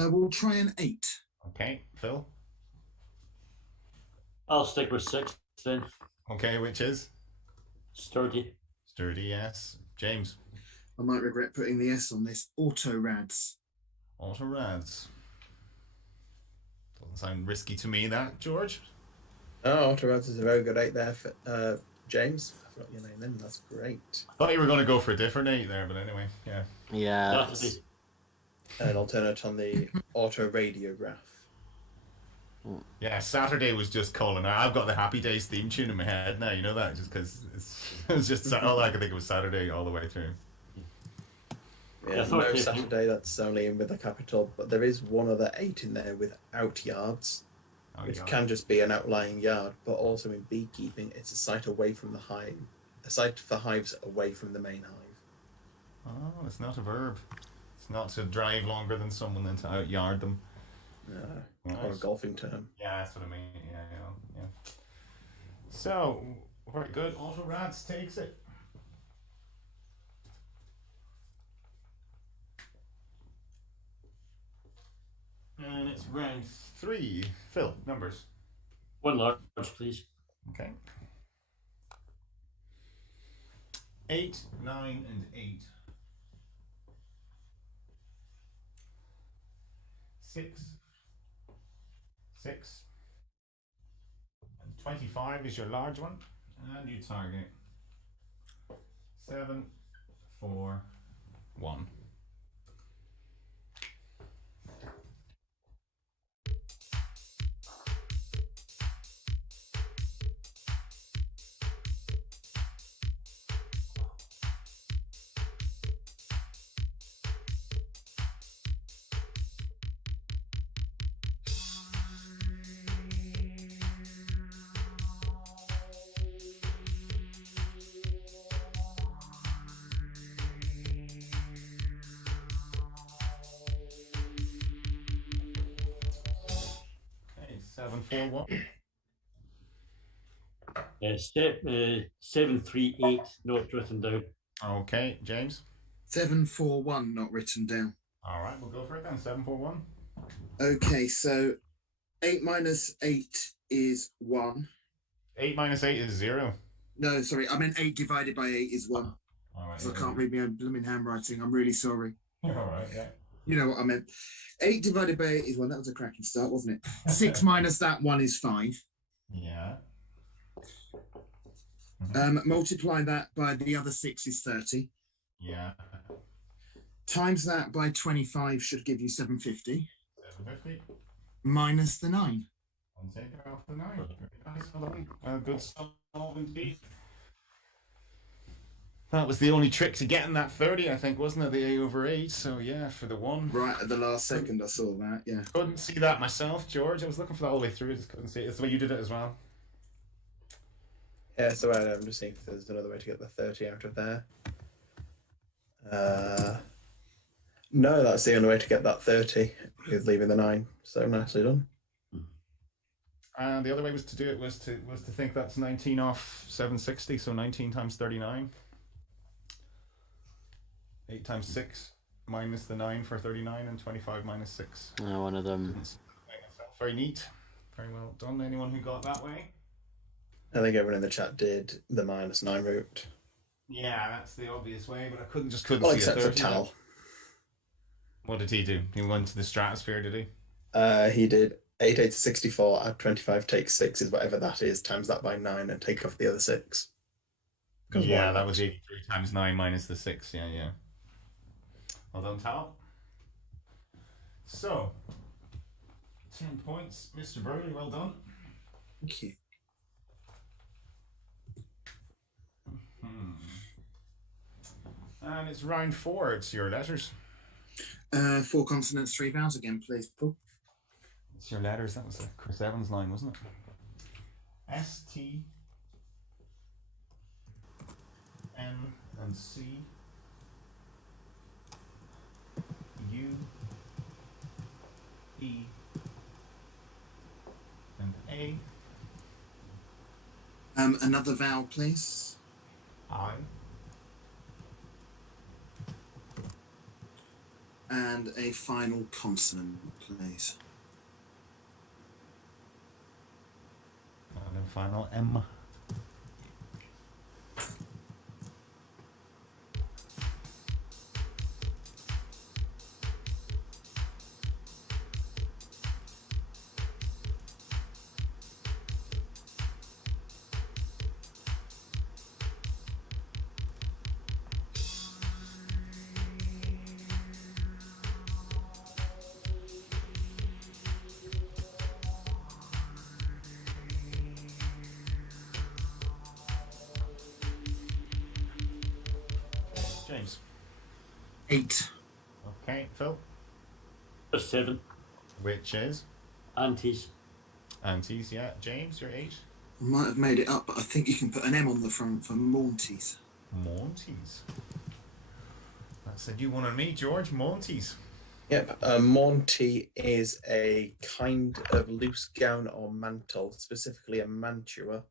We'll try an 8. Okay, Phil. I'll stick with 6 then. Okay, which is? Sturdy. Sturdy, yes. James. I might regret putting the S on this. Autorads. Autorads. Doesn't sound risky to me, that, George. Oh, Autorads is a very good 8 there for James. I forgot your name then. That's great. I thought you were going to go for a different 8 there, but anyway, yeah. Yeah. An alternate on the auto radiograph. Yeah, Saturday was just calling out. I've got the Happy Days theme tune in my head now, you know that? Just because it's just all I could think of was Saturday all the way through. Yeah, thought no it- Saturday, that's only in with a capital, but there is one other 8 in there without yards, which can just be an outlying yard, but also in beekeeping, it's a site away from the hive, a site for hives away from the main hive. Oh, it's not a verb. It's not to drive longer than someone than to out-yard them. Or a Nice. golfing term. Yeah, that's what I mean. Yeah. So, very good. Auto Rats takes it. And it's round 3. Phil, numbers. 1 large, please. Okay. 8, 9, and 8. 6. 6. And 25 is your large one. And you target 7, 4, 1. Okay, 7, 4, 1. 738, not written down. Okay, James. 741 not written down. All right, we'll go for it then. 7, 4, 1. Okay, so 8 minus 8 is 1. 8 minus 8 is 0. No, sorry, I meant 8 divided by 8 is 1. All right. Because I can't read my own blooming handwriting. I'm really sorry. All right, yeah. You know what I meant. 8 divided by 8 is 1. That was a cracking start, wasn't it? 6 minus that 1 is 5. Yeah. Multiply that by the other 6 is 30. Yeah. Times that by 25 should give you 750. 750. Minus the 9. And take it off the 9. Very nice. Well done. Well, good stuff indeed. That was the only trick to getting that 30, I think, wasn't it? The A over 8. So, yeah, for the 1. Right at the last second, I saw that, yeah. Couldn't see that myself, George. I was looking for that all the way through. Just couldn't see it. It's the way you did it as well. Yeah, so I'm just seeing if there's another way to get the 30 out of there. No, that's the only way to get that 30 is leaving the 9. So nicely done. And the other way was to do it was to think that's 19 off 760, so 19 times 39. 8 times 6 minus the 9 for 39, and 25 minus 6. One of them. Very neat. Very well done. Anyone who got that way? I think everyone in the chat did the minus 9 route. Yeah, that's the obvious way, but I couldn't Well, see a except for 30. Tal. What did he do? He went to the stratosphere, did he? He did 8 to 64, add 25, take 6 is whatever that is, times that by 9 and take off the other 6. Yeah, that was 83 times 9 minus the 6. Yeah. Well done, Tal. So, 10 points. Mr. Burley, well done. Thank you. And it's round 4. It's your letters. 4 consonants, 3 vowels again, please, Paul. It's your letters. That was Chris Evans line, wasn't it? S, T, N, and C, U, E, and A, Another vowel, please. I, And a final consonant, please. and then final M. 8. Okay, Phil. Just 7. Which is Antes. Antes, yeah. James, you're 8. Might have made it up, but I think you can put an M on the front for Monties. Monties. That's a new one on me, George. Monties. Yep, a Monty is a kind of loose gown or mantle, specifically a mantua,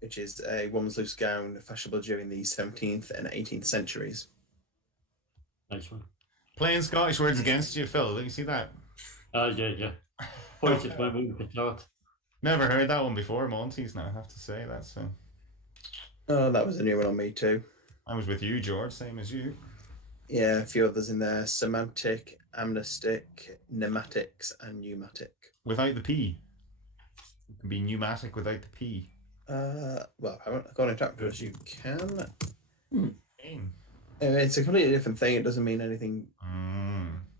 which is a woman's loose gown fashionable during the 17th and 18th centuries. Nice one. Playing Scottish words against you, Phil. Did you see that? Yeah. Pointed my moving petard. Never heard that one before. Monties, now I have to say. That's. Oh, that was a new one on me too. I was with you, George, same as you. Yeah, a few others in there. Semantic, amnestic, pneumatics, and pneumatic. Without the P. It can be pneumatic without the P. Well, according to Actors, you can. Aim. It's a completely different thing. It doesn't mean anything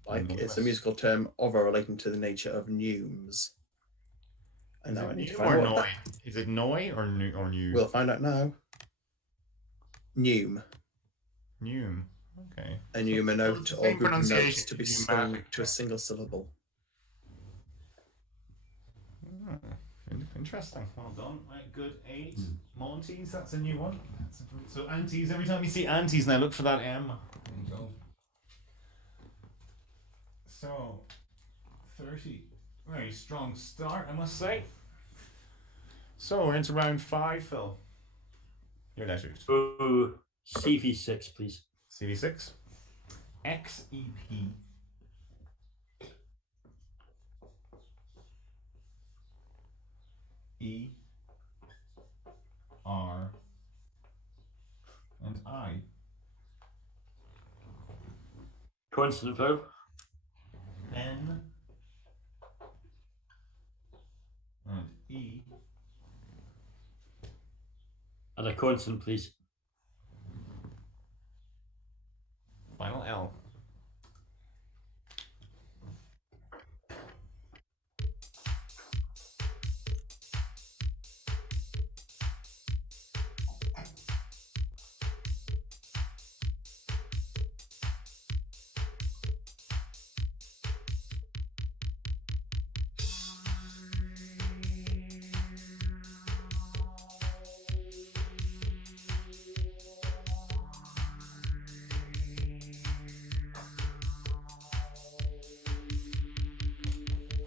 like it's a Nice. musical term of or relating to the nature of neumes. And Is now I it need to new find or out what noi? Is it noi or new or new? We'll find out now. Neume. Neume. Okay. A neume note it's the or same group of notes pronunciation to be as sung pneumatic. to a single syllable. Interesting. Well done. Right, good. 8. Monties, that's a new one. So antes, every time you see antes now, look for that M. There you go. So, 30. Very strong start, I must say. So, we're into round 5, Phil. Your letters. Oh, CV6, please. CV6. XEP. E. R. And I. Consonant vowel. N. And E. And a consonant, please. Final L.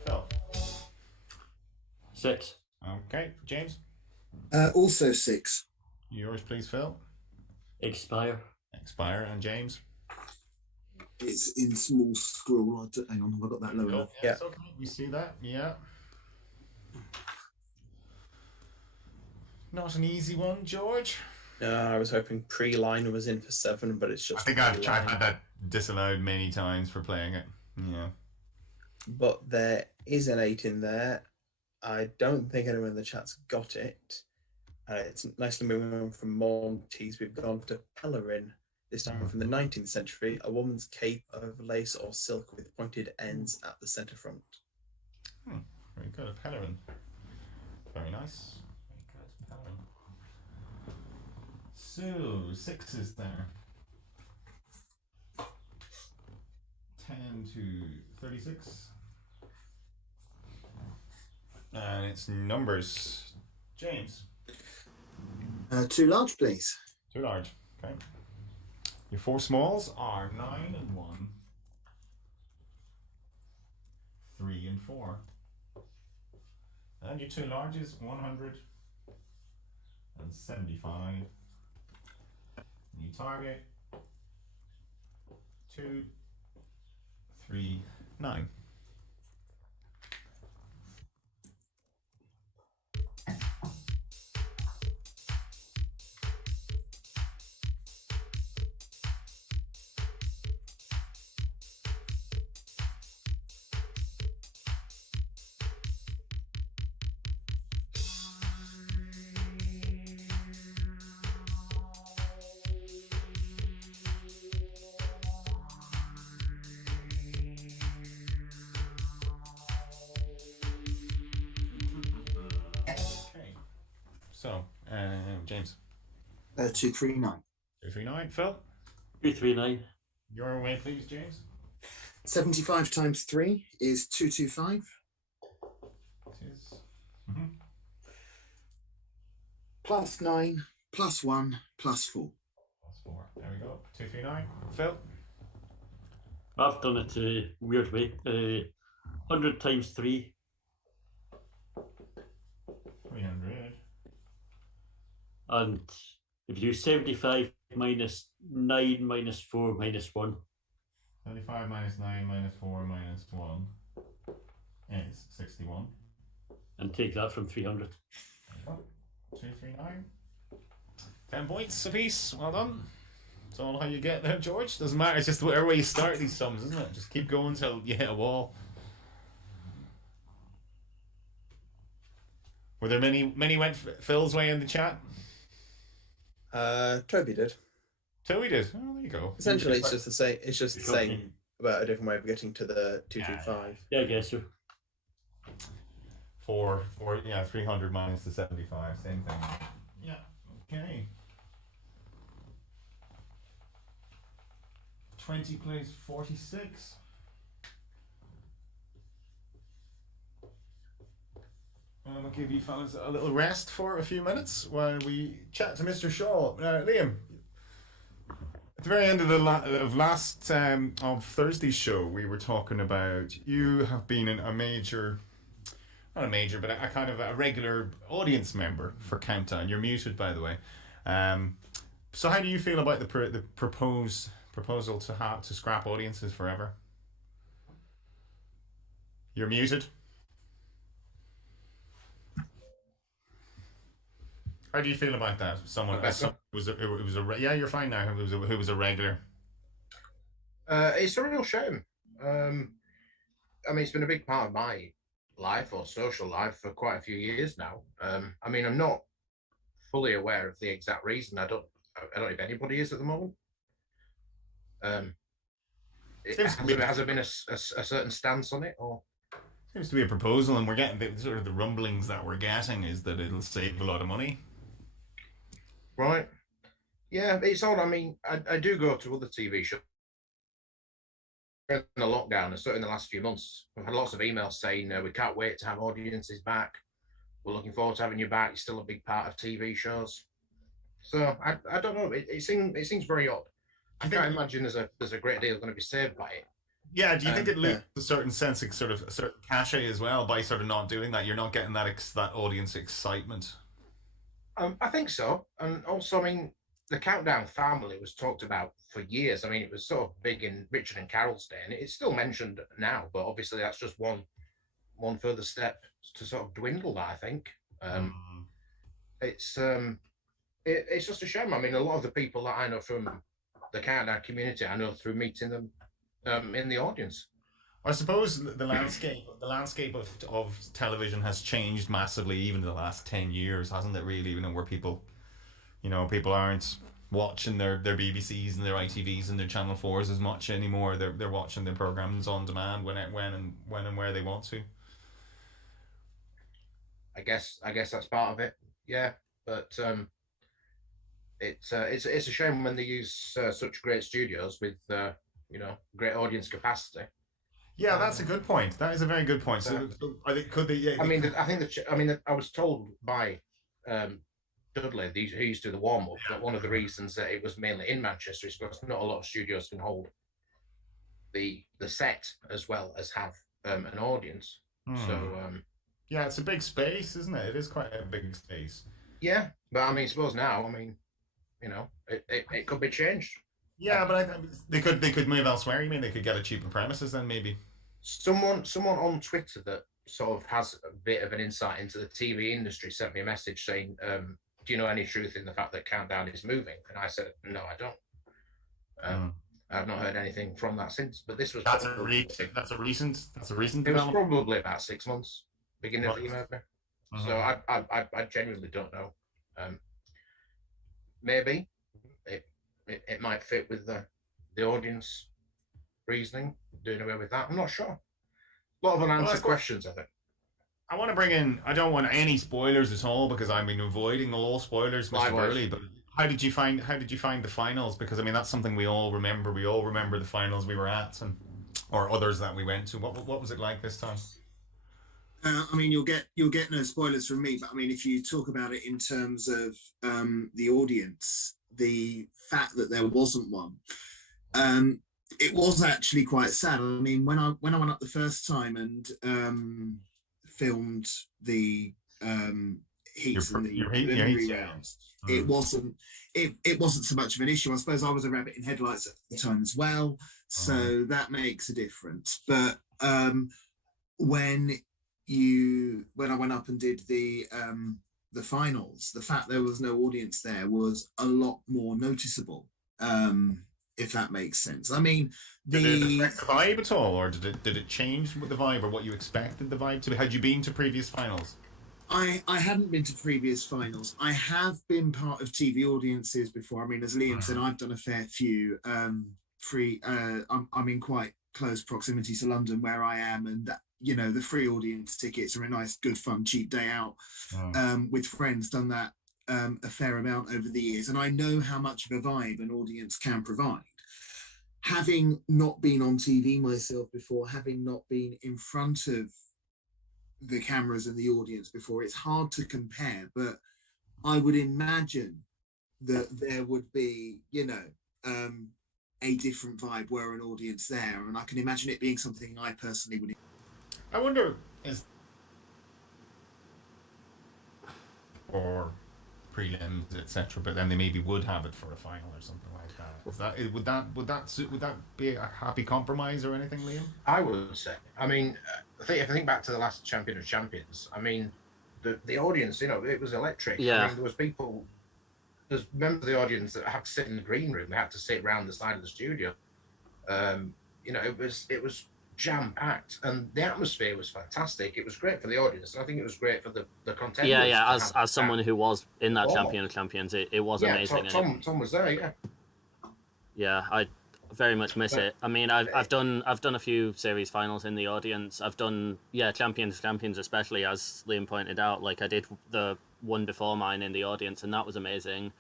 Phil. 6. Okay, James. Also 6. Yours, please, Phil. Expire. Expire and James. It's in small scroll. Hang on, have I got that low enough? Yeah. It's okay. We see that. Yeah. Not an easy one, George. I was hoping pre-line was in for 7, but it's just. I think I've pre-line. had that disallowed many times for playing it. Yeah. But there is an 8 in there. I don't think anyone in the chat's got it. It's nicely moving on from Monties. We've gone to Pellerin, this time from the 19th century, a woman's cape of lace or silk with pointed ends at the centre front. Very good. Pellerin. Very nice. Very good. Pellerin. So, 6 is there. 10 to 36. And it's numbers. James. Too large, please. Too large. Okay. Your 4 smalls are 9 and 1, 3 and 4. And your 2 larges, 175. You target 2, 3, 9. Okay. So, James. 239. 239. Phil. 239. Your way, please, James. 75 times 3 is 225. It is. Mm-hmm. Plus 9, plus 1, plus 4. Plus 4. There we go. 239. Phil. I've done it a weird way. 100 times 3. 300. And if you do 75 minus 9 minus 4 minus 1. 75 minus 9 minus 4 minus 1 is 61. And take that from 300. 239. 10 points apiece. Well done. It's all how you get there, George. Doesn't matter. It's just whatever way you start these sums, isn't it? Just keep going until you hit a wall. Were there many went Phil's way in the chat? Toby did. Toby did. Oh, there you go. Essentially, it's just the same. It's just the same, about a different way of getting to the 225. Yeah, I guess so. 300 minus the 75, same thing. Yeah, okay. 20 plays 46. I'll give you fellas a little rest for a few minutes while we chat to Mr. Shaw. Liam, at the very end of of Thursday's show, we were talking about you have been a major, not a major, but a kind of a regular audience member for Countdown. You're muted, by the way. So how do you feel about the proposal to scrap audiences forever? You're muted. How do you feel about that? You're fine now. Who was a regular? It's a real shame. I mean, it's been a big part of my life or social life for quite a few years now. I mean, I'm not fully aware of the exact reason. I don't know if anybody is at the moment. Has there been a certain stance on it, or? Seems to be a proposal, and we're getting the rumblings that we're getting is that it'll save a lot of money. Right. Yeah, it's odd. I mean, I do go to other TV shows. In the lockdown, and certainly in the last few months, we've had lots of emails saying we can't wait to have audiences back. We're looking forward to having you back. You're still a big part of TV shows. So I don't know. It seems very odd. I can't imagine there's a great deal going to be saved by it. Yeah. Do you think it loses a certain sense of a certain cachet as well by sort of not doing that? You're not getting that audience excitement. I think so, and also, I mean, the Countdown family was talked about for years. I mean, it was sort of big in Richard and Carol's day, and it's still mentioned now. But obviously, that's just one further step to sort of dwindle that. I think it's just a shame. I mean, a lot of the people that I know from the Countdown community, I know through meeting them in the audience. I suppose the landscape of television has changed massively, even in the last 10 years, hasn't it? Really, where people aren't watching their BBCs and their ITVs and their Channel 4s as much anymore. They're watching their programs on demand when and where they want to. I guess that's part of it. Yeah, but it's a shame when they use such great studios with great audience capacity. Yeah, that's a good point. That is a very good point. So I think could they? Yeah, I was told by Dudley, who used to do the warm up, that one of the reasons that it was mainly in Manchester is because not a lot of studios can hold the set as well as have an audience. So yeah, it's a big space, isn't it? It is quite a big space. Yeah, but I mean, suppose now, I mean, it could be changed. Yeah, but they could move elsewhere. You mean they could get a cheaper premises then, maybe? Someone on Twitter that sort of has a bit of an insight into the TV industry sent me a message saying, do you know any truth in the fact that Countdown is moving? And I said, no, I don't. I've not heard anything from that since. But this was that's a recent it was probably about 6 months, beginning of the year, maybe. So I genuinely don't know. Maybe it might fit with the audience reasoning, doing away with that. I'm not sure. A lot of unanswered questions, I think. I want to bring in, I don't want any spoilers at all because I've been avoiding all spoilers, Mr. Burley, but How did you find the finals? Because I mean that's something we all remember. We all remember the finals we were at, and or others that we went to. What was it like this time? I mean, you'll get no spoilers from me, but I mean, if you talk about it in terms of the audience, the fact that there wasn't one, it was actually quite sad. I mean, when I went up the first time and filmed the heats and the preliminary rounds, it wasn't so much of an issue. I suppose I was a rabbit in headlights at the time as well, so that makes a difference. But when I went up and did the finals, the fact there was no audience there was a lot more noticeable. If that makes sense. I mean, did it affect the vibe at all, or did it change with the vibe, or what you expected the vibe to be? Had you been to previous finals? I hadn't been to previous finals. I have been part of TV audiences before. I mean, as Liam said, I've done a fair few. I'm in quite close proximity to London where I am, and you know, the free audience tickets are a nice, good, fun, cheap day out with friends. Done that a fair amount over the years, and I know how much of a vibe an audience can provide. Having not been on TV myself before, having not been in front of the cameras and the audience before, it's hard to compare, but I would imagine that there would be, you know, a different vibe were an audience there, and I can imagine it being something I personally would. I wonder, is or prelims, etc., but then they maybe would have it for a final or something like that. Would that be a happy compromise or anything, Liam? I would say. I mean, if I think back to the last Champion of Champions, I mean, the audience, you know, it was electric. Yeah. I mean, there's members of the audience that had to sit in the green room. They had to sit around the side of the studio. You know, it was jam-packed, and the atmosphere was fantastic. It was great for the audience, and I think it was great for the contenders. Yeah. As someone who was in that Champion of Champions, it was amazing. Tom was there, yeah. Yeah, I very much miss it. I mean, I've done a few series finals in the audience. I've done Champions especially, as Liam pointed out. Like I did the one before mine in the audience, and that was amazing.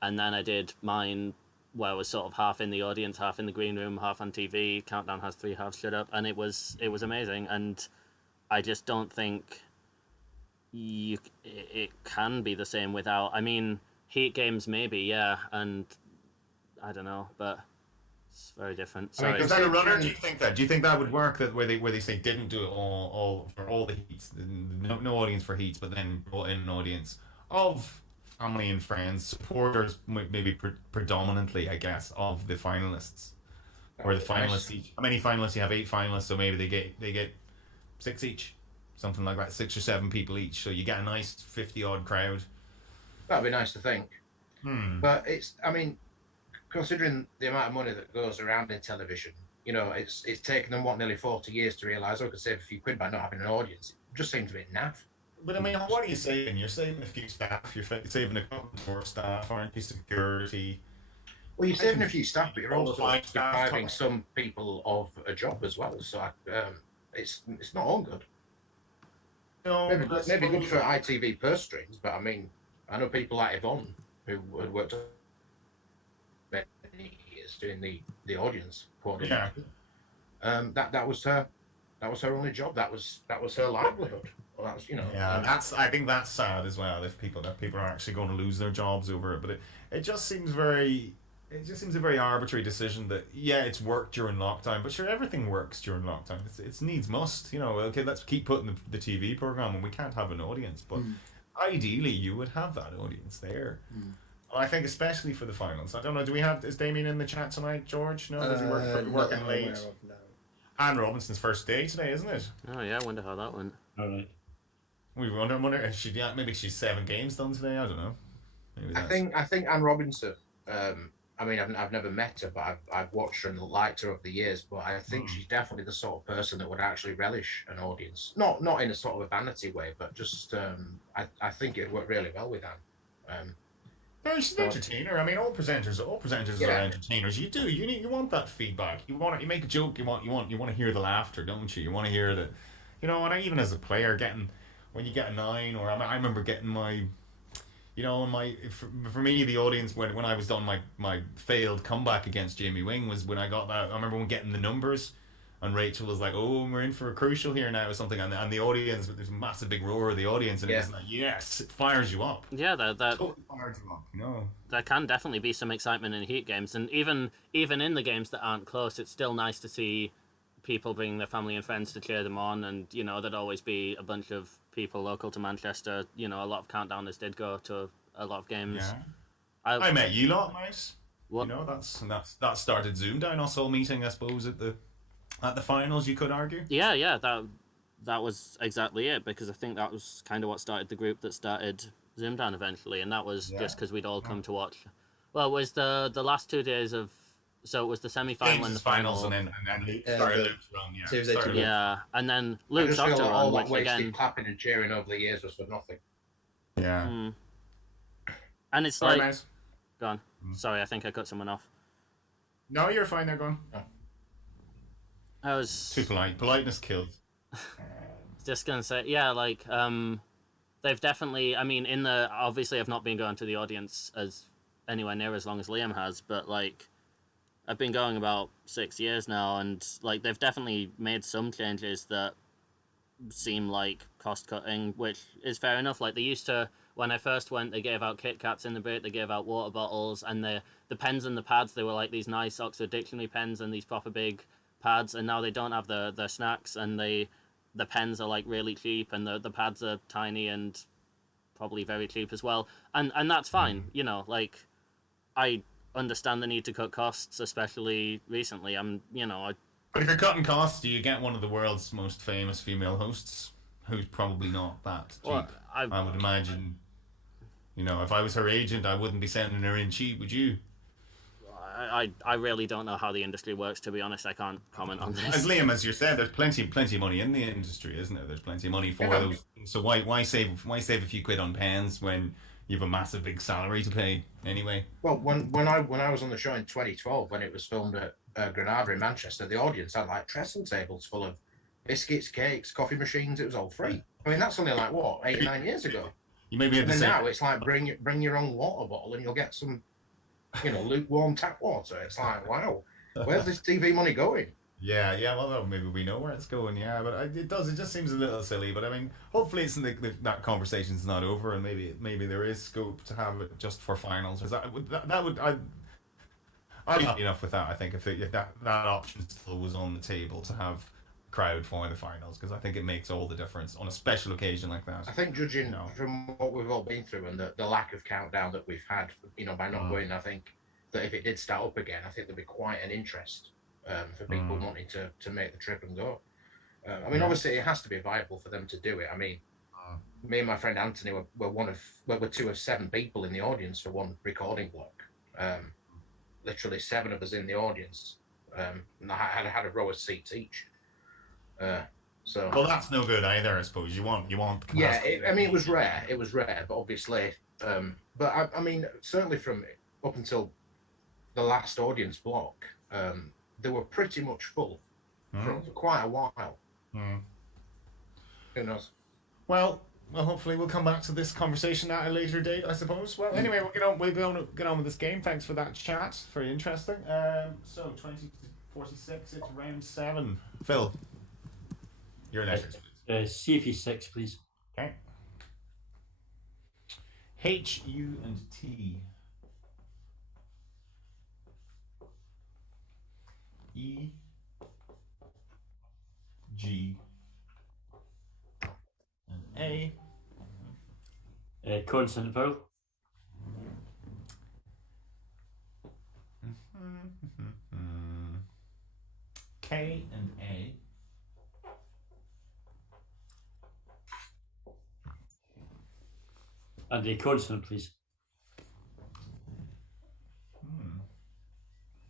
And then I did mine where I was sort of half in the audience, half in the green room, half on TV. Countdown has 3 halves shut up, and it was amazing. And I just don't think it can be the same without. I mean, Heat games maybe, and I don't know, but it's very different. I mean, is that a runner? Do you think that? Do you think that would work? That where they say didn't do it all for all the heats, no audience for heats, but then brought in an audience of family and friends, supporters, maybe predominantly, I guess, of the finalists, or the finalists each. How many finalists? You have 8 finalists, so maybe they get 6 each, something like that, 6 or 7 people each. So you get a nice 50-odd crowd. That'd be nice to think. But I mean, considering the amount of money that goes around in television, you know, it's taken them nearly 40 years to realise, I could save a few quid by not having an audience. It just seems a bit naff. But I mean, what are you saving? You're saving a few staff. You're saving a couple more staff, aren't you? Security. Well, you're saving a few staff, but you're also depriving some people of a job as well. So it's not all good. No, maybe good for ITV purse strings, but I mean, I know people like Yvonne who had worked many years doing the audience coordinator. Yeah. That was her only job. That was her livelihood. Well, that was, you know. Yeah, I think that's sad as well. If people are actually going to lose their jobs over it, but it just seems a very arbitrary decision that it's worked during lockdown, but sure, everything works during lockdown. It's needs must. You know, okay, let's keep putting the TV program when we can't have an audience, but ideally you would have that audience there. I think especially for the finals. I don't know. Is Damien in the chat tonight, George? No, does he working late? No. Anne Robinson's first day today, isn't it? Oh yeah, I wonder how that went. All right. We wonder if maybe she's 7 games done today. I don't know. I think Anne Robinson. I mean, I've never met her, but I've watched her and liked her over the years. But I think she's definitely the sort of person that would actually relish an audience, not in a sort of a vanity way, but just I think it'd work really well with Anne. No, she's an entertainer. I mean, all presenters are entertainers. You want that feedback. You make a joke. You want to hear the laughter, don't you? You want to hear the, you know. And even as a player, when you get a 9, or I remember getting my, you know, for me, the audience when I was done my failed comeback against Jamie Wing was when I got that. I remember when getting the numbers, and Rachel was like, "Oh, we're in for a crucial here now," or something, and the audience, there's a massive big roar of the audience, and it's like, yes, it fires you up. Yeah, that totally fires you up. You know, there can definitely be some excitement in Heat games, and even in the games that aren't close, it's still nice to see people bringing their family and friends to cheer them on, and you know, there'd always be a bunch of people local to Manchester. You know, a lot of countdowners did go to a lot of games. Yeah. I met you lot, Mouse. What? You know, that started ZoomDown, us all meeting, I suppose, at the finals, you could argue. Yeah, that was exactly it, because I think that was kind of what started the group that started ZoomDown eventually, and that was just because we'd all come to watch. Well, it was the last 2 days of, so it was the semi-final and the finals, final. and then Luke started Luke's run, And then Luke's I just feel like all Octo that run, wasted clapping and cheering over the years was for nothing. Yeah. And it's Sorry, like, Mouse. go on. Sorry, I think I cut someone off. No, you're fine. They're gone. Oh. I was Too polite. Politeness kills. just gonna say, like, they've definitely. I mean, obviously, I've not been going to the audience as anywhere near as long as Liam has, but like, I've been going about 6 years now, and like, they've definitely made some changes that seem like cost cutting, which is fair enough. Like, they used to, when I first went, they gave out Kit Kats in the break, they gave out water bottles, and the pens and the pads, they were like these nice Oxford Dictionary pens and these proper big pads, and now they don't have the snacks, and the pens are like really cheap, and the pads are tiny and probably very cheap as well, and that's fine. You know, like, I understand the need to cut costs, especially recently. But if you're cutting costs, do you get one of the world's most famous female hosts, who's probably not that cheap? Well, I would imagine. You know, if I was her agent, I wouldn't be sending her in cheap, would you? I really don't know how the industry works, to be honest. I can't comment on this. As Liam, as you said, there's plenty of money in the industry, isn't there? There's plenty of money for those. So why save a few quid on pens when you have a massive big salary to pay anyway? Well, when I was on the show in 2012, when it was filmed at Granada in Manchester, the audience had like dressing tables full of biscuits, cakes, coffee machines. It was all free. I mean, that's only like what, 8 or 9 years ago. You maybe had and now it's like bring your own water bottle and you'll get some, you know, lukewarm tap water. It's like, wow, where's this TV money going? Yeah. Well, maybe we know where it's going. Yeah, but it just seems a little silly. But I mean, hopefully, it's that conversation's not over, and maybe there is scope to have it just for finals. I'd be happy enough with that. I think if that option still was on the table to have crowd for the finals, because I think it makes all the difference on a special occasion like that. I think judging from what we've all been through and the lack of countdown that we've had, you know, by not going, I think that if it did start up again, I think there'd be quite an interest for people wanting to make the trip and go. I mean, obviously it has to be viable for them to do it. I mean, me and my friend Anthony were two of 7 people in the audience for one recording block. Literally 7 of us in the audience, and I had a row of seats each. Well, that's no good either, I suppose. You want capacity. Yeah, it was rare, but obviously, but I mean, certainly from up until the last audience block, they were pretty much full for quite a while. Who knows? Well, hopefully we'll come back to this conversation at a later date, I suppose. Well, anyway, we'll get on with this game. Thanks for that chat. Very interesting. So 2046, it's round 7. Phil, you're next. CFE6, please. Okay. H, U, and T. E, G, and A. Consonant vowel. K and A. And a consonant, please.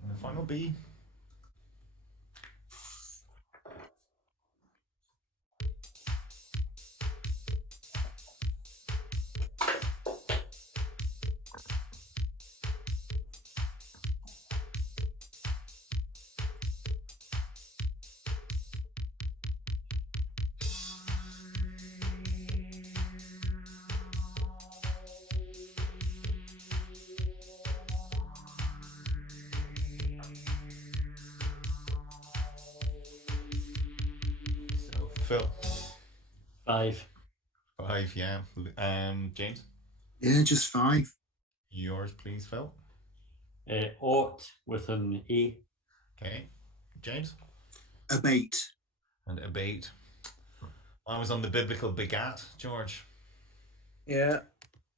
And the final B. Phil? 5. 5, yeah. James? Yeah, just 5. Yours, please, Phil. Ought with an A. Okay. James? Abate. And abate. I was on the biblical begat, George. Yeah,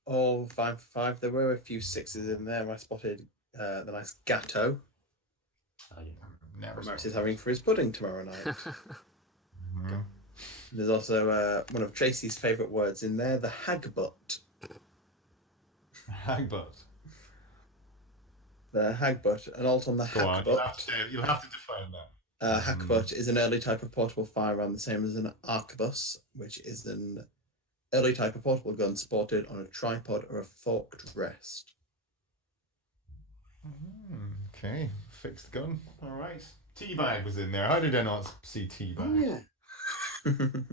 all 5 for 5. There were a few 6s in there. I spotted the nice Gatto. Never Maris is having for his pudding tomorrow night. Mm-hmm. There's also one of Tracy's favourite words in there, the hagbutt. Hagbutt. The hagbutt, an alt on the Go on, hackbutt. you'll have to define that. Hackbutt is an early type of portable firearm, the same as an arquebus, which is an early type of portable gun supported on a tripod or a forked rest. Okay, fixed gun. All right. Teabag was in there. How did I not see Teabag? Oh, yeah.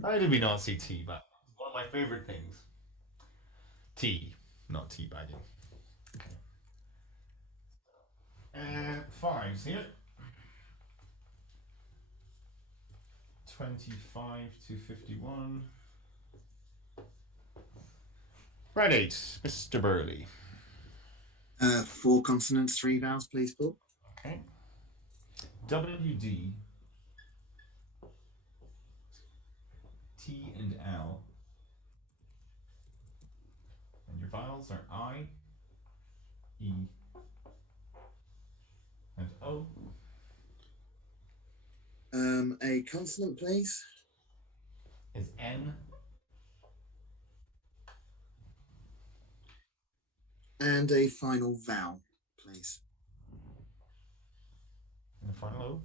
How did we not see Teabag? One of my favourite things. Tea, not teabagging. Okay. 5s here. 25 to 51. Right, 8, Mr. Burley. 4 consonants, 3 vowels, please, Paul. Okay. WD, T and L. And your vowels are I, E, and O. A consonant, please. Is N. And a final vowel, please. And the final O.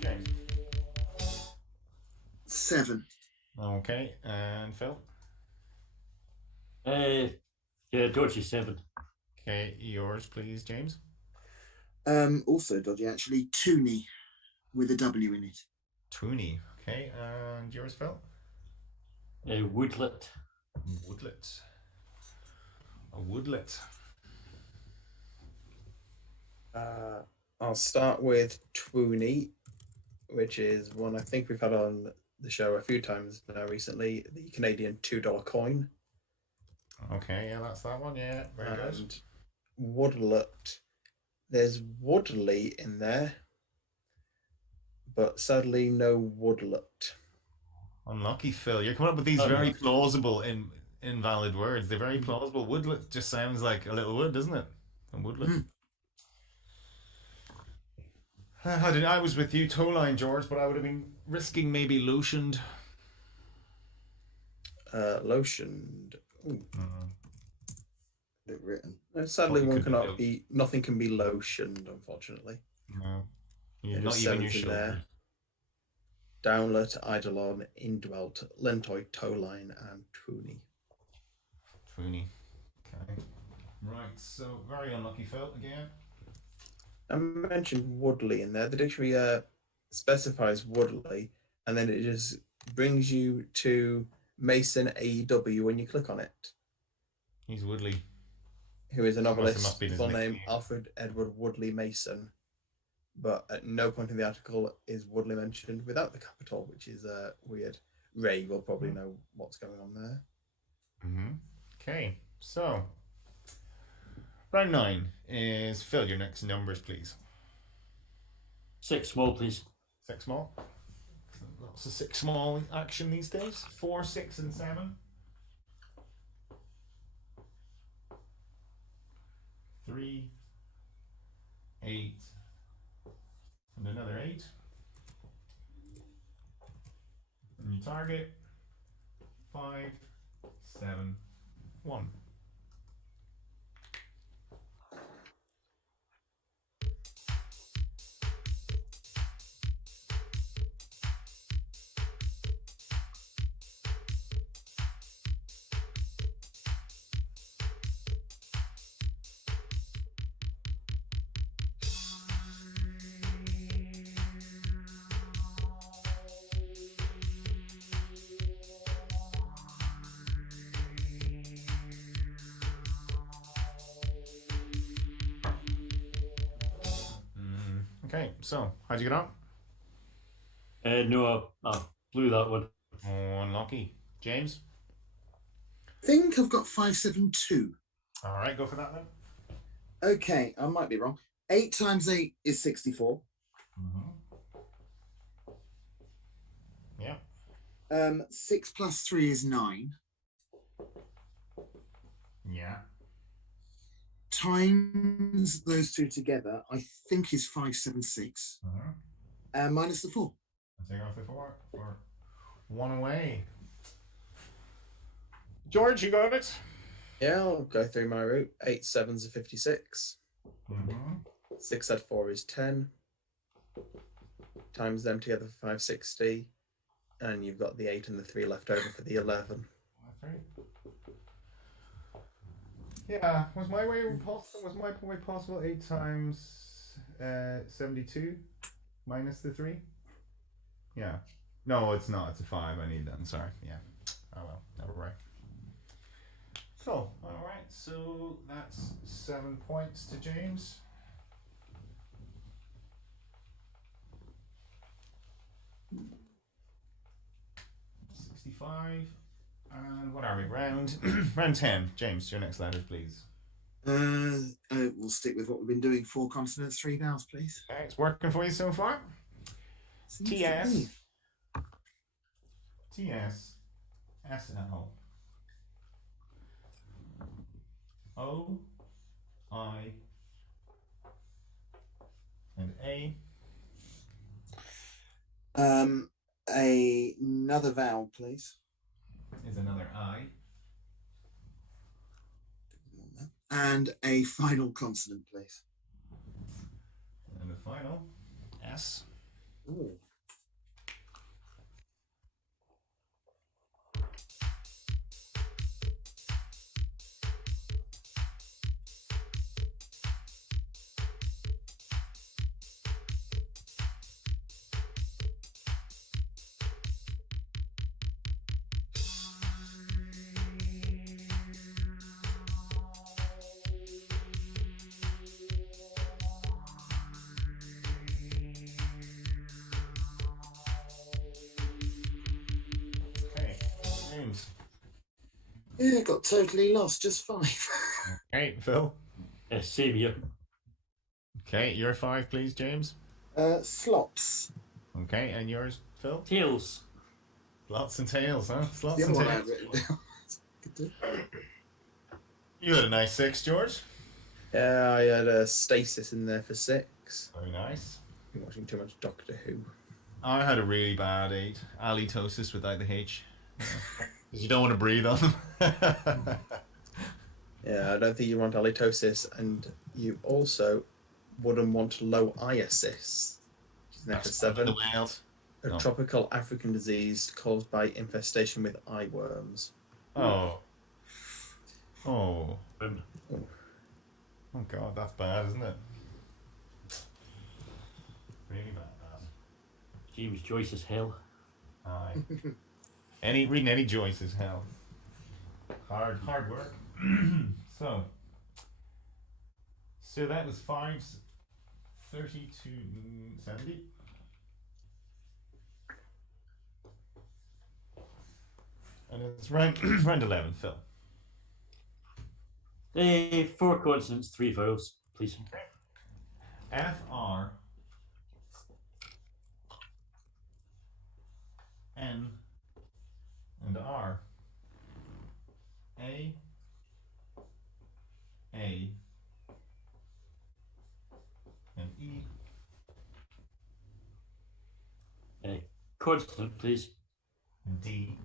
James. 7. Okay, and Phil. Yeah, dodgy 7. Okay, yours, please, James. Also dodgy, actually. Toonie, with a W in it. Tooney. Okay, and yours, Phil. Woodlet. Woodlet. A woodlet. I'll start with Twoony, which is one I think we've had on the show a few times now recently, the Canadian $2 coin. Okay, yeah, that's that one, yeah. Very good. And Woodlet. There's Woodley in there, but sadly no Woodlet. Unlucky, Phil. You're coming up with these very plausible invalid words. They're very plausible. Woodlet just sounds like a little wood, doesn't it? A woodlet. I was with you, toe line, George, but I would have been risking maybe lotioned. Lotioned. Written. No, sadly, one could cannot be. Nothing can be lotioned, unfortunately. No, you're There's not even your sevens in shoulder. there. Downlet, Eidolon, Indwelt, Lentoid, Towline, and Tooney. Tooney. Okay. Right, so very unlucky, Phil, again. I mentioned Woodley in there. The dictionary specifies Woodley, and then it just brings you to Mason AEW when you click on it. He's Woodley. Who is a must novelist, be his full name nickname. Alfred Edward Woodley Mason. But at no point in the article is Woodley mentioned without the capital, which is weird. Ray will probably know what's going on there. Okay, so round 9 is Phil. Your next numbers, please. 6 small, please. 6 small. Lots of 6 small action these days. 4, 6, and 7. 3, 8, and another 8. And you target 5, 7, 1. Okay, so how'd you get on? No, I blew that one. Oh, unlucky. James? I think I've got 572. All right, go for that then. Okay, I might be wrong. 8 times 8 is 64. Yeah. 6 plus 3 is 9. Yeah. Times those two together, I think is 576. Minus the 4. Take off the 4. 1 away. George, you got it? Yeah, I'll go through my route. 8 sevens are 56. 6 add 4 is 10. Times them together for 560. And you've got the 8 and the 3 left over for the 11. Yeah, was my way possible 8 times 72 minus the 3? Yeah. No, it's not. It's a 5 I need then. Sorry. Yeah. Oh well, never mind. Cool. All right. So that's 7 points to James. $65. And what are we? Round 10. James, your next letters, please. We'll stick with what we've been doing. 4 consonants, 3 vowels, please. Okay, it's working for you so far. TS. TS. SL. O. I. And A. Another vowel, please. Is another I. And a final consonant, please. And the final S. Ooh. Yeah, got totally lost. Just 5. Okay, Phil. Same here. Okay, your 5, please, James. Slops. Okay, and yours, Phil? Tails. Slots and tails, huh? Slots The and other one I tails. had written down. You had a nice 6, George. Yeah, I had a stasis in there for 6. Very nice. Been watching too much Doctor Who. I had a really bad 8. Halitosis without the H. Because you don't want to breathe on them. Yeah, I don't think you want halitosis, and you also wouldn't want low iasis. Next to 7. The whales. A tropical African disease caused by infestation with eye worms. Oh. Oh. Um, Oh God, that's bad, isn't it? Really bad. James Joyce is hell. Aye. Reading any Joyce is hell. Hard work. So that was 530 to 70. And it's round 11, Phil. 4 consonants, 3 vowels, please. F R N and R. A and E. Consonant, please. D.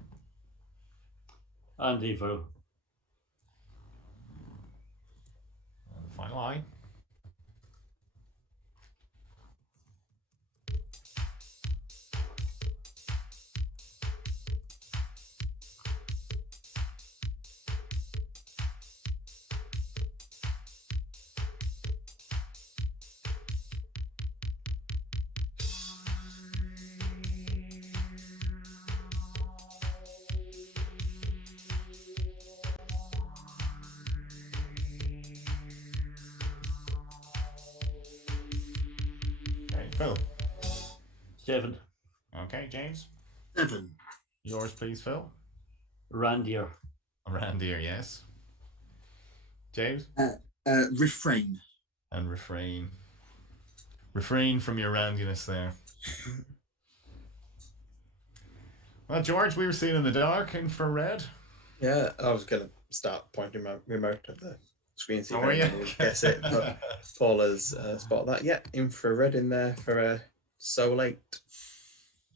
And a vowel. And the final I. Phil. 7. Okay, James. 7. Yours, please, Phil. Randier. Randier, yes. James. Refrain. And refrain. Refrain from your randiness there. Well, George, we were seeing in the dark, infrared. Yeah, I was going to start pointing my remote at the screen, see if Oh, anyone would guess it, but Paul has spotted that. Yeah, infrared in there for Soul 8.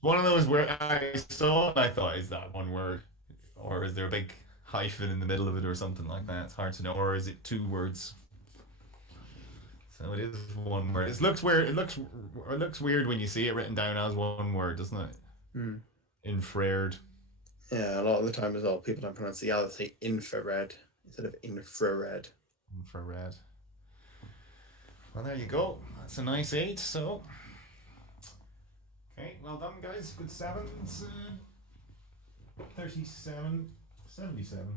One of those where I saw and I thought, is that one word? Or is there a big hyphen in the middle of it or something like that? It's hard to know. Or is it 2 words? So it is one word. It looks weird. It looks weird when you see it written down as one word, doesn't it? Infrared. Yeah, a lot of the time as well, people don't pronounce the other, say infrared instead of infrared. Infrared. Well, there you go. That's a nice 8. So, okay, well done, guys. Good 7s. 37, 77.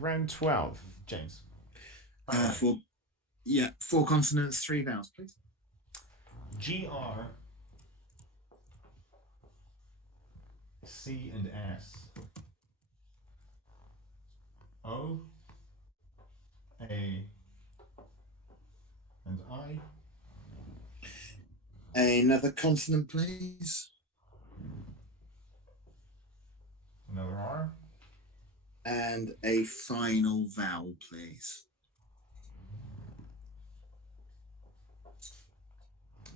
Round 12, James. 4 consonants, 3 vowels, please. GR, C and S, O, A, and I. Another consonant, please. Another R. And a final vowel, please.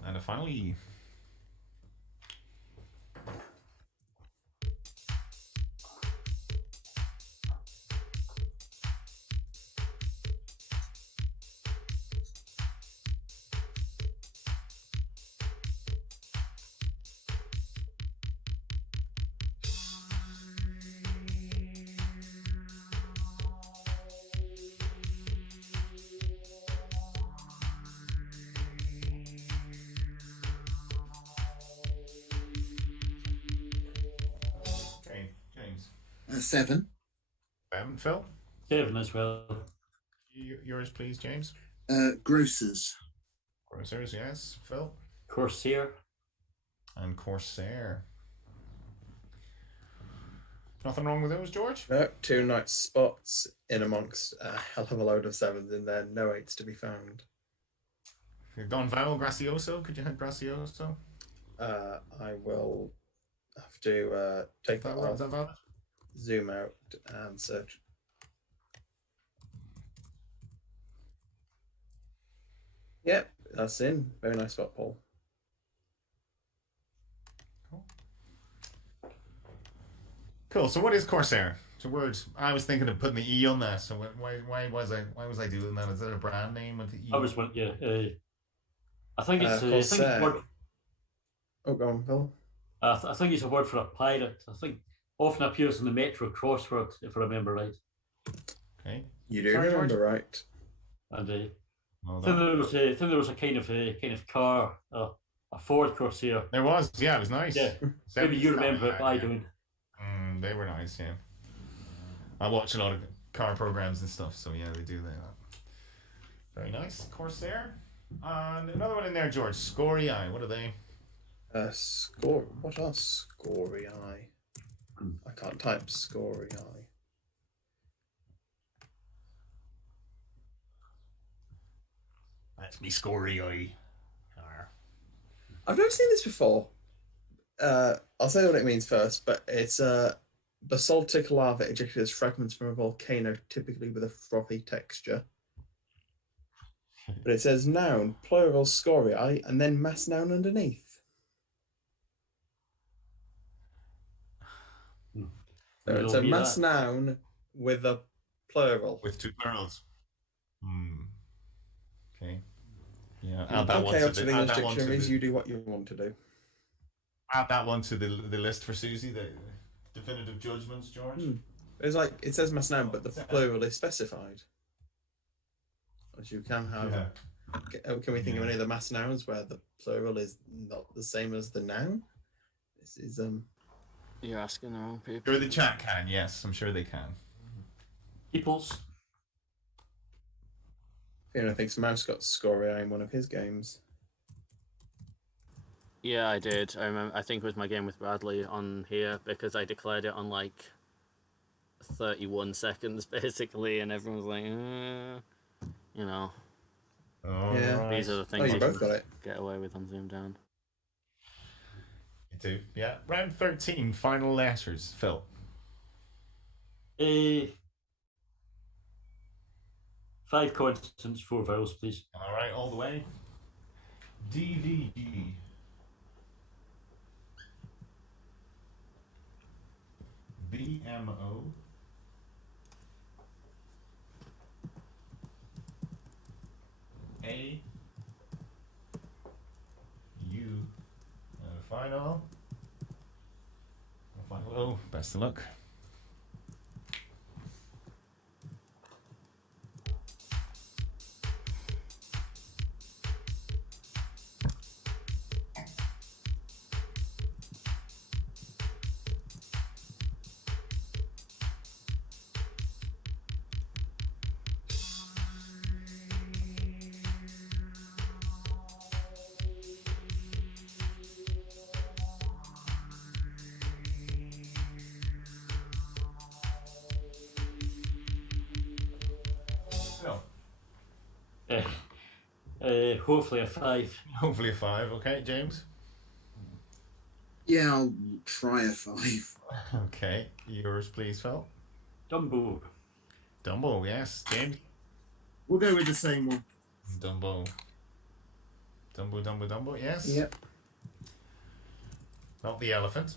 And a final E. Okay, James. 7. 7, Phil. 7 as well. Yours, please, James. Grocers. Grocers, yes. Phil. Corsair. And Corsair. Nothing wrong with those, George? No, 2 nice spots in amongst a hell of a load of 7s in there. No 8s to be found. If you've gone vowel, gracioso, could you hit gracioso? I will have to take that off, valid? zoom out and search. Yep, that's in. Very nice spot, Paul. Cool. So what is Corsair? It's a word. I was thinking of putting the E on that. So why was I doing that? Is that a brand name with the E? I was one, yeah. I think it's Corsair. a word. Oh, go on, Phil. I think it's a word for a pirate. I think often appears in the Metro crossword, if I remember right. Okay. You do Sorry, remember George? right. And Well I think done. there was a kind of car, a Ford Corsair. There was. Yeah, it was nice. Yeah, maybe you remember it. I don't. They were nice. Yeah. I watch a lot of car programs and stuff, so yeah, they do that. Very nice. Corsair. And another one in there, George. Scorii. What are they? What are scorii? I can't type scorii. That's me scorii. I've never seen this before. I'll say what it means first, but it's basaltic lava ejected as fragments from a volcano, typically with a frothy texture. But it says noun, plural scorii, and then mass noun underneath. So it's a mass noun with a plural. With 2 plurals. Okay. Yeah. Add that Okay, one up to to the, the add English that one to dictionaries, the, you do what you want to do. add that one to the list for Susie. The definitive judgments, George. It's like it says mass noun, but the plural is specified. As you can have. Yeah. Can we think of any other mass nouns where the plural is not the same as the noun? This is You're asking the wrong people. Sure, the chat can. Yes, I'm sure they can. Peoples. I think Mouse got Scoria in one of his games. Yeah, I did. I remember. I think it was my game with Bradley on here because I declared it on like 31 seconds basically, and everyone was like, you know. Yeah. These are the things you both got it. Get away with on ZoomDown. You do, yeah. Round 13, final letters. Phil. 5 consonants, 4 vowels, please. All right, all the way. DVD. BMO. A. U. And final. Oh, best of luck. Hopefully a 5. Hopefully a 5. Okay, James. Yeah, I'll try a 5. Okay, yours, please, Phil. Dumbo. Dumbo, yes. James. We'll go with the same one. Dumbo. Dumbo, yes. Yep. Not the elephant.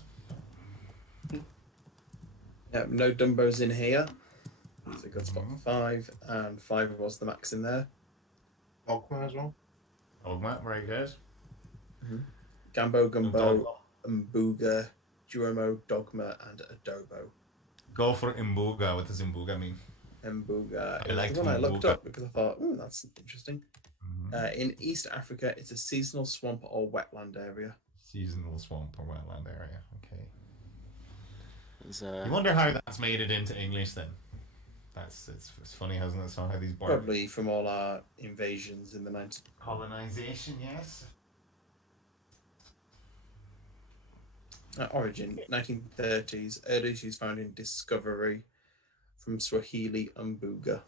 Yep, no Dumbos in here. That's a good spot for 5, and 5 was the max in there. Ogma as well. Ogma, very good. Gambo, Gumbo, Mbuga, Duomo, Dogma, and Adobo. Go for Imbuga. What does Imbuga mean? Mbuga. I like the one I looked Mbuga. up because I thought, that's interesting. In East Africa, it's a seasonal swamp or wetland area. Seasonal swamp or wetland area. Okay. It's, You wonder how that's made it into English then. It's funny, hasn't it? So how these words. Probably from all our invasions in the 90s. Colonization, yes. Origin, 1930s. Earliest use found in Discovery from Swahili Mbuga.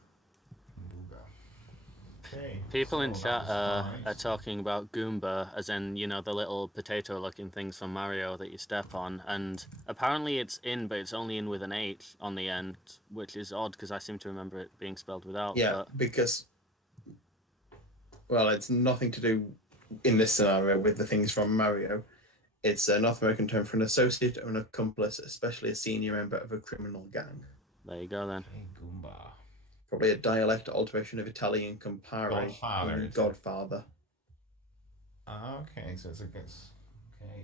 Imbuga. Okay. People in so chat that are was 5. talking about Goomba, as in, the little potato-looking things from Mario that you step on, and apparently it's in, but it's only in with an H on the end, which is odd, because I seem to remember it being spelled without. Yeah, but... because, well, it's nothing to do in this scenario with the things from Mario. It's a North American term for an associate or an accomplice, especially a senior member of a criminal gang. There you go, then. Okay, Goomba. Probably a dialect alteration of Italian compare, Godfather, meaning is it? Godfather. Okay, so it's a guess. Okay.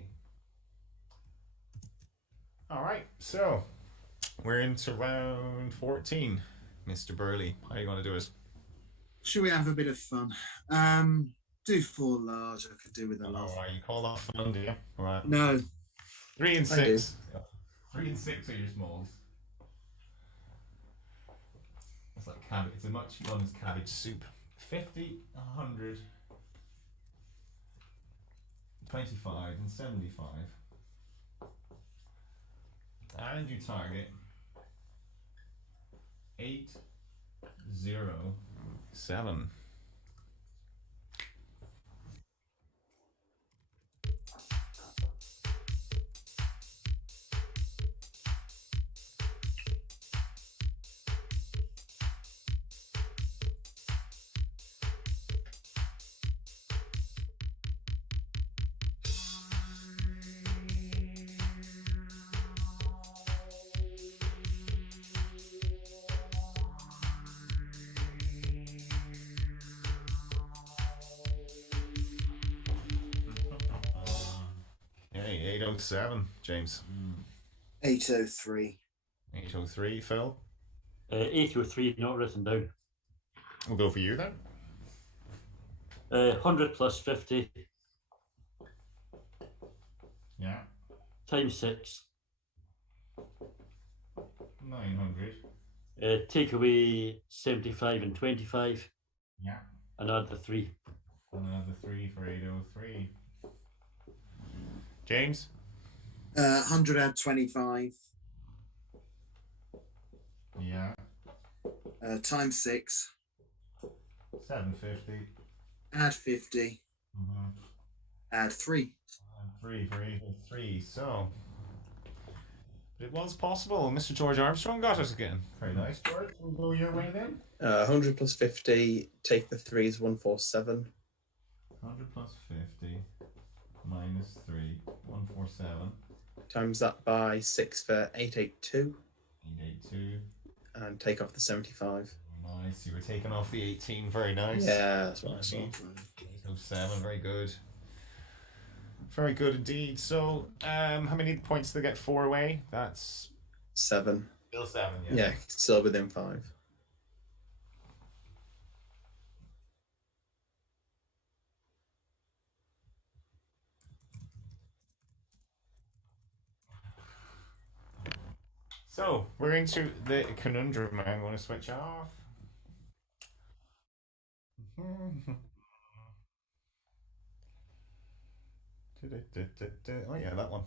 All right, so we're into round 14. Mr. Burley, how are you going to do it? Should we have a bit of fun? Do 4 large. I could do with a lot. Oh, you call that fun, do you? All right. No. 3 and I 6. 3 and 6 are your smalls. It's like cabbage. It's as much fun as cabbage soup. 50, 100, 25, and 75. And you target 8, 0, 7. Okay, 807, James. 803. 803, Phil. 803, not written down. We'll go for you then. 100 plus 50 Yeah. times 6. 900. Take away 75 and 25. Yeah. And add the 3. And add the 3 for 803. James? 125 Yeah. times 6. 750. Add 50. Add 3. 3 for 803. So it was possible. Mr. George Armstrong got it again. Very nice, George. We'll go your way then. 100 plus 50. Take the 3s. 147. 100 plus 50 minus 3. 147. Times that by 6 for 882. 882. And take off the 75. Nice. You were taking off the 18. Very nice. Yeah, that's what I saw. 807. Very good. Very good indeed. So, how many points did they get? 4 away? That's 7. still 7, yeah. Yeah, still within 5. So, we're into the Conundrum. I'm going to switch off. Oh yeah, that one.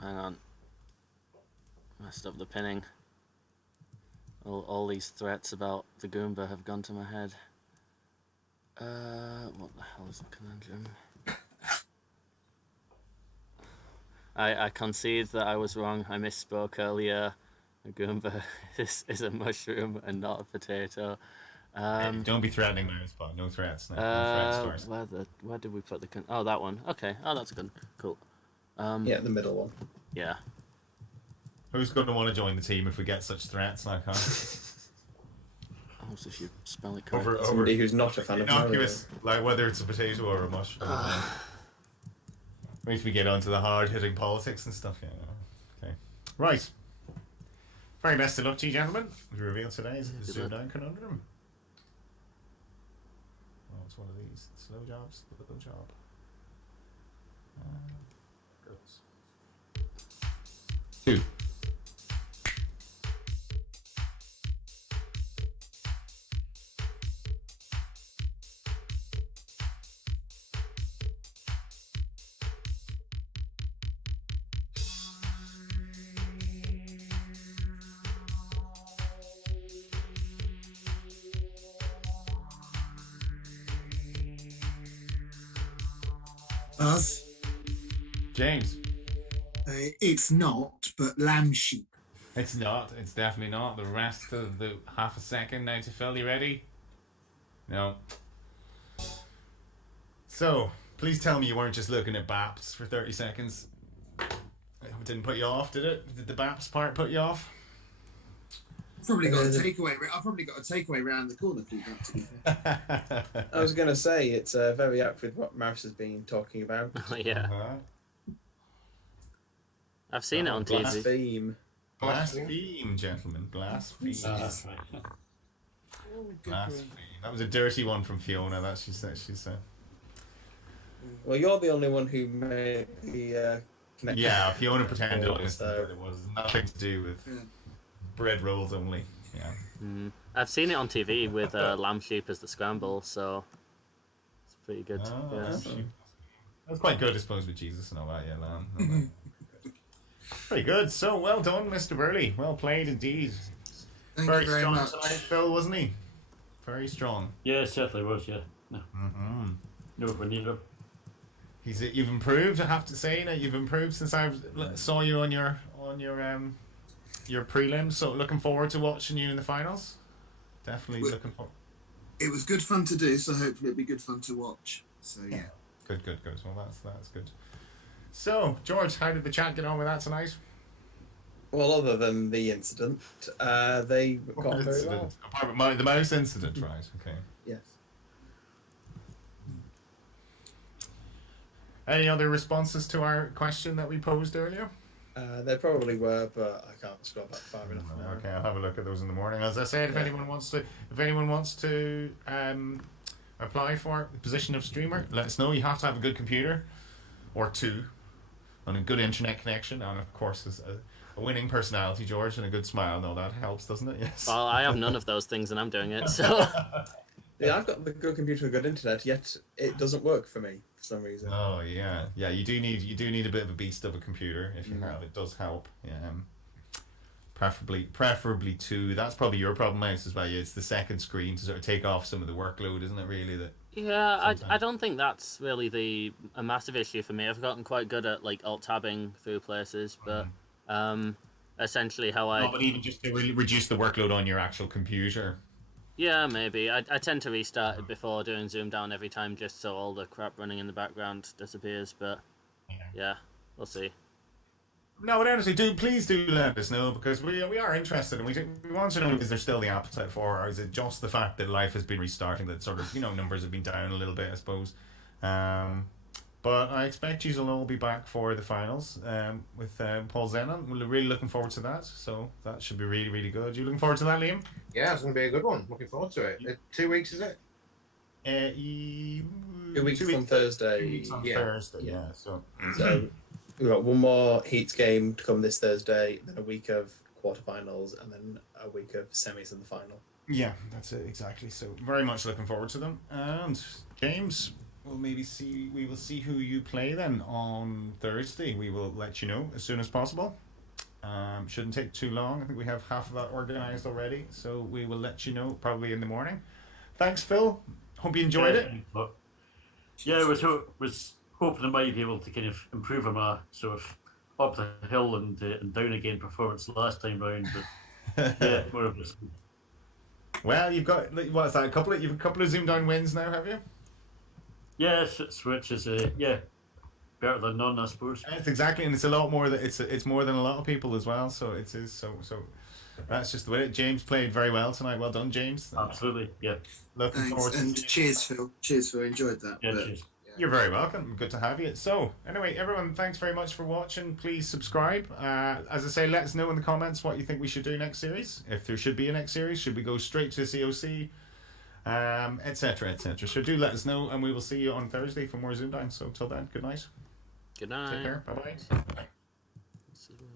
Hang on. Messed up the pinning. All these threats about the Goomba have gone to my head. What the hell is the Conundrum? I concede that I was wrong. I misspoke earlier. A Goomba is a mushroom and not a potato. Don't be threatening my spot. No threats. No threats. Where did we put the... Oh, that one. Okay. Oh, that's good. Cool. Yeah, the middle one. Yeah. Who's going to want to join the team if we get such threats like that? Oh, so if you spell it correctly. Somebody who's not a fan of Mario. Innocuous, like whether it's a potato or a mushroom. Wait till we get onto the hard-hitting politics and stuff. Yeah. Okay. Right. Very best of luck to you, gentlemen. We reveal today's ZoomDown Conundrum. Oh, it's one of these. Slow jobs. Little job. Goes. 2. Us. James. It's not, but lamb sheep. It's not. It's definitely not. The rest of the half a second now to Phil. You ready? No. So, please tell me you weren't just looking at BAPs for 30 seconds. It didn't put you off, did it? Did the BAPs part put you off? Probably got a takeaway. I've probably got a takeaway round the corner for that, to be fair. I was going to say, it's very apt with what Mouse has been talking about. Yeah. I've seen it on TV. Blaspheme. Blaspheme, gentlemen. Blaspheme. That's right. Blaspheme. That was a dirty one from Fiona, that she said. Well, you're the only one who made the connection. Yeah, Fiona pretended it was, So- it was nothing to do with bread rolls only. Yeah. I've seen it on TV with lamb sheep as the scramble, so it's pretty good. Oh, Yeah. that's quite good, I suppose, with Jesus and all that. Yeah, lamb. Pretty good. So well done, Mr. Burley. Well played indeed. Thank you very strong much. tonight, Phil, wasn't he? Very strong. Yeah, it certainly was, yeah. No, nowhere near him. You've improved, I have to say. Now you've improved since I saw you on your prelims. So looking forward to watching you in the finals. Definitely looking forward. It was good fun to do, so hopefully it'll be good fun to watch. So yeah. Good. Well, that's good. So George, how did the chat get on with that tonight? Well, other than the incident, they got very Incident. well. Apart from the mouse incident, right? Okay. Yes. Any other responses to our question that we posed earlier? They probably were, but I can't scroll back far enough now. Okay, I'll have a look at those in the morning. As I said, if anyone wants to apply for the position of streamer, let us know. You have to have a good computer, or 2, on a good internet connection, and of course a winning personality, George, and a good smile. No, that helps, doesn't it? Yes. Well, I have none of those things, and I'm doing it. So. Yeah, I've got the good computer and good internet, yet it doesn't work for me for some reason. Oh yeah. You do need a bit of a beast of a computer if you have. It does help. Yeah. Preferably two. That's probably your problem, Mouse, as well. Yeah, it's the second screen to sort of take off some of the workload, isn't it? Really, that. Yeah, I don't think that's really a massive issue for me. I've gotten quite good at like alt tabbing through places, but essentially how I. No, but even just to reduce the workload on your actual computer. Yeah, maybe. I tend to restart it before doing ZoomDown every time, just so all the crap running in the background disappears. But yeah, we'll see. No, but honestly, please do let us know, because we are interested, and we want to know, is there still the appetite for, or is it just the fact that life has been restarting that sort of, numbers have been down a little bit, I suppose. But I expect you will all be back for the finals with Paul Zenon. We're really looking forward to that, so that should be really, really good. You looking forward to that, Liam? Yeah, it's going to be a good one. Looking forward to it. 2 weeks, is it? 2 weeks on Thursday. 2 weeks on Thursday, yeah. So we've got one more Heats game to come this Thursday, then a week of quarterfinals, and then a week of semis and the final. Yeah, that's it, exactly. So very much looking forward to them. And James, we will see who you play then on Thursday. We will let you know as soon as possible. Shouldn't take too long. I think we have half of that organised already, so we will let you know probably in the morning. Thanks, Phil. Hope you enjoyed it. Yeah, was hoping I might be able to kind of improve on my sort of up the hill and down again performance last time round, but yeah, more of this. Well, you've got what's that? You've a couple of ZoomDown wins now, have you? Yes, which is better than none, I suppose. That's exactly, and it's a lot more. It's more than a lot of people as well. So it is so. That's just the way it. James played very well tonight. Well done, James. Absolutely, yeah. Looking forward to and cheers, Phil. Cheers, Phil. Enjoyed that. Yeah, cheers. You're very welcome. Good to have you. So, anyway, everyone, thanks very much for watching. Please subscribe. As I say, let us know in the comments what you think we should do next series. If there should be a next series, should we go straight to COC, etc., etc. So do let us know, and we will see you on Thursday for more ZoomDown. So, till then, good night. Good night. Take care. Bye-bye.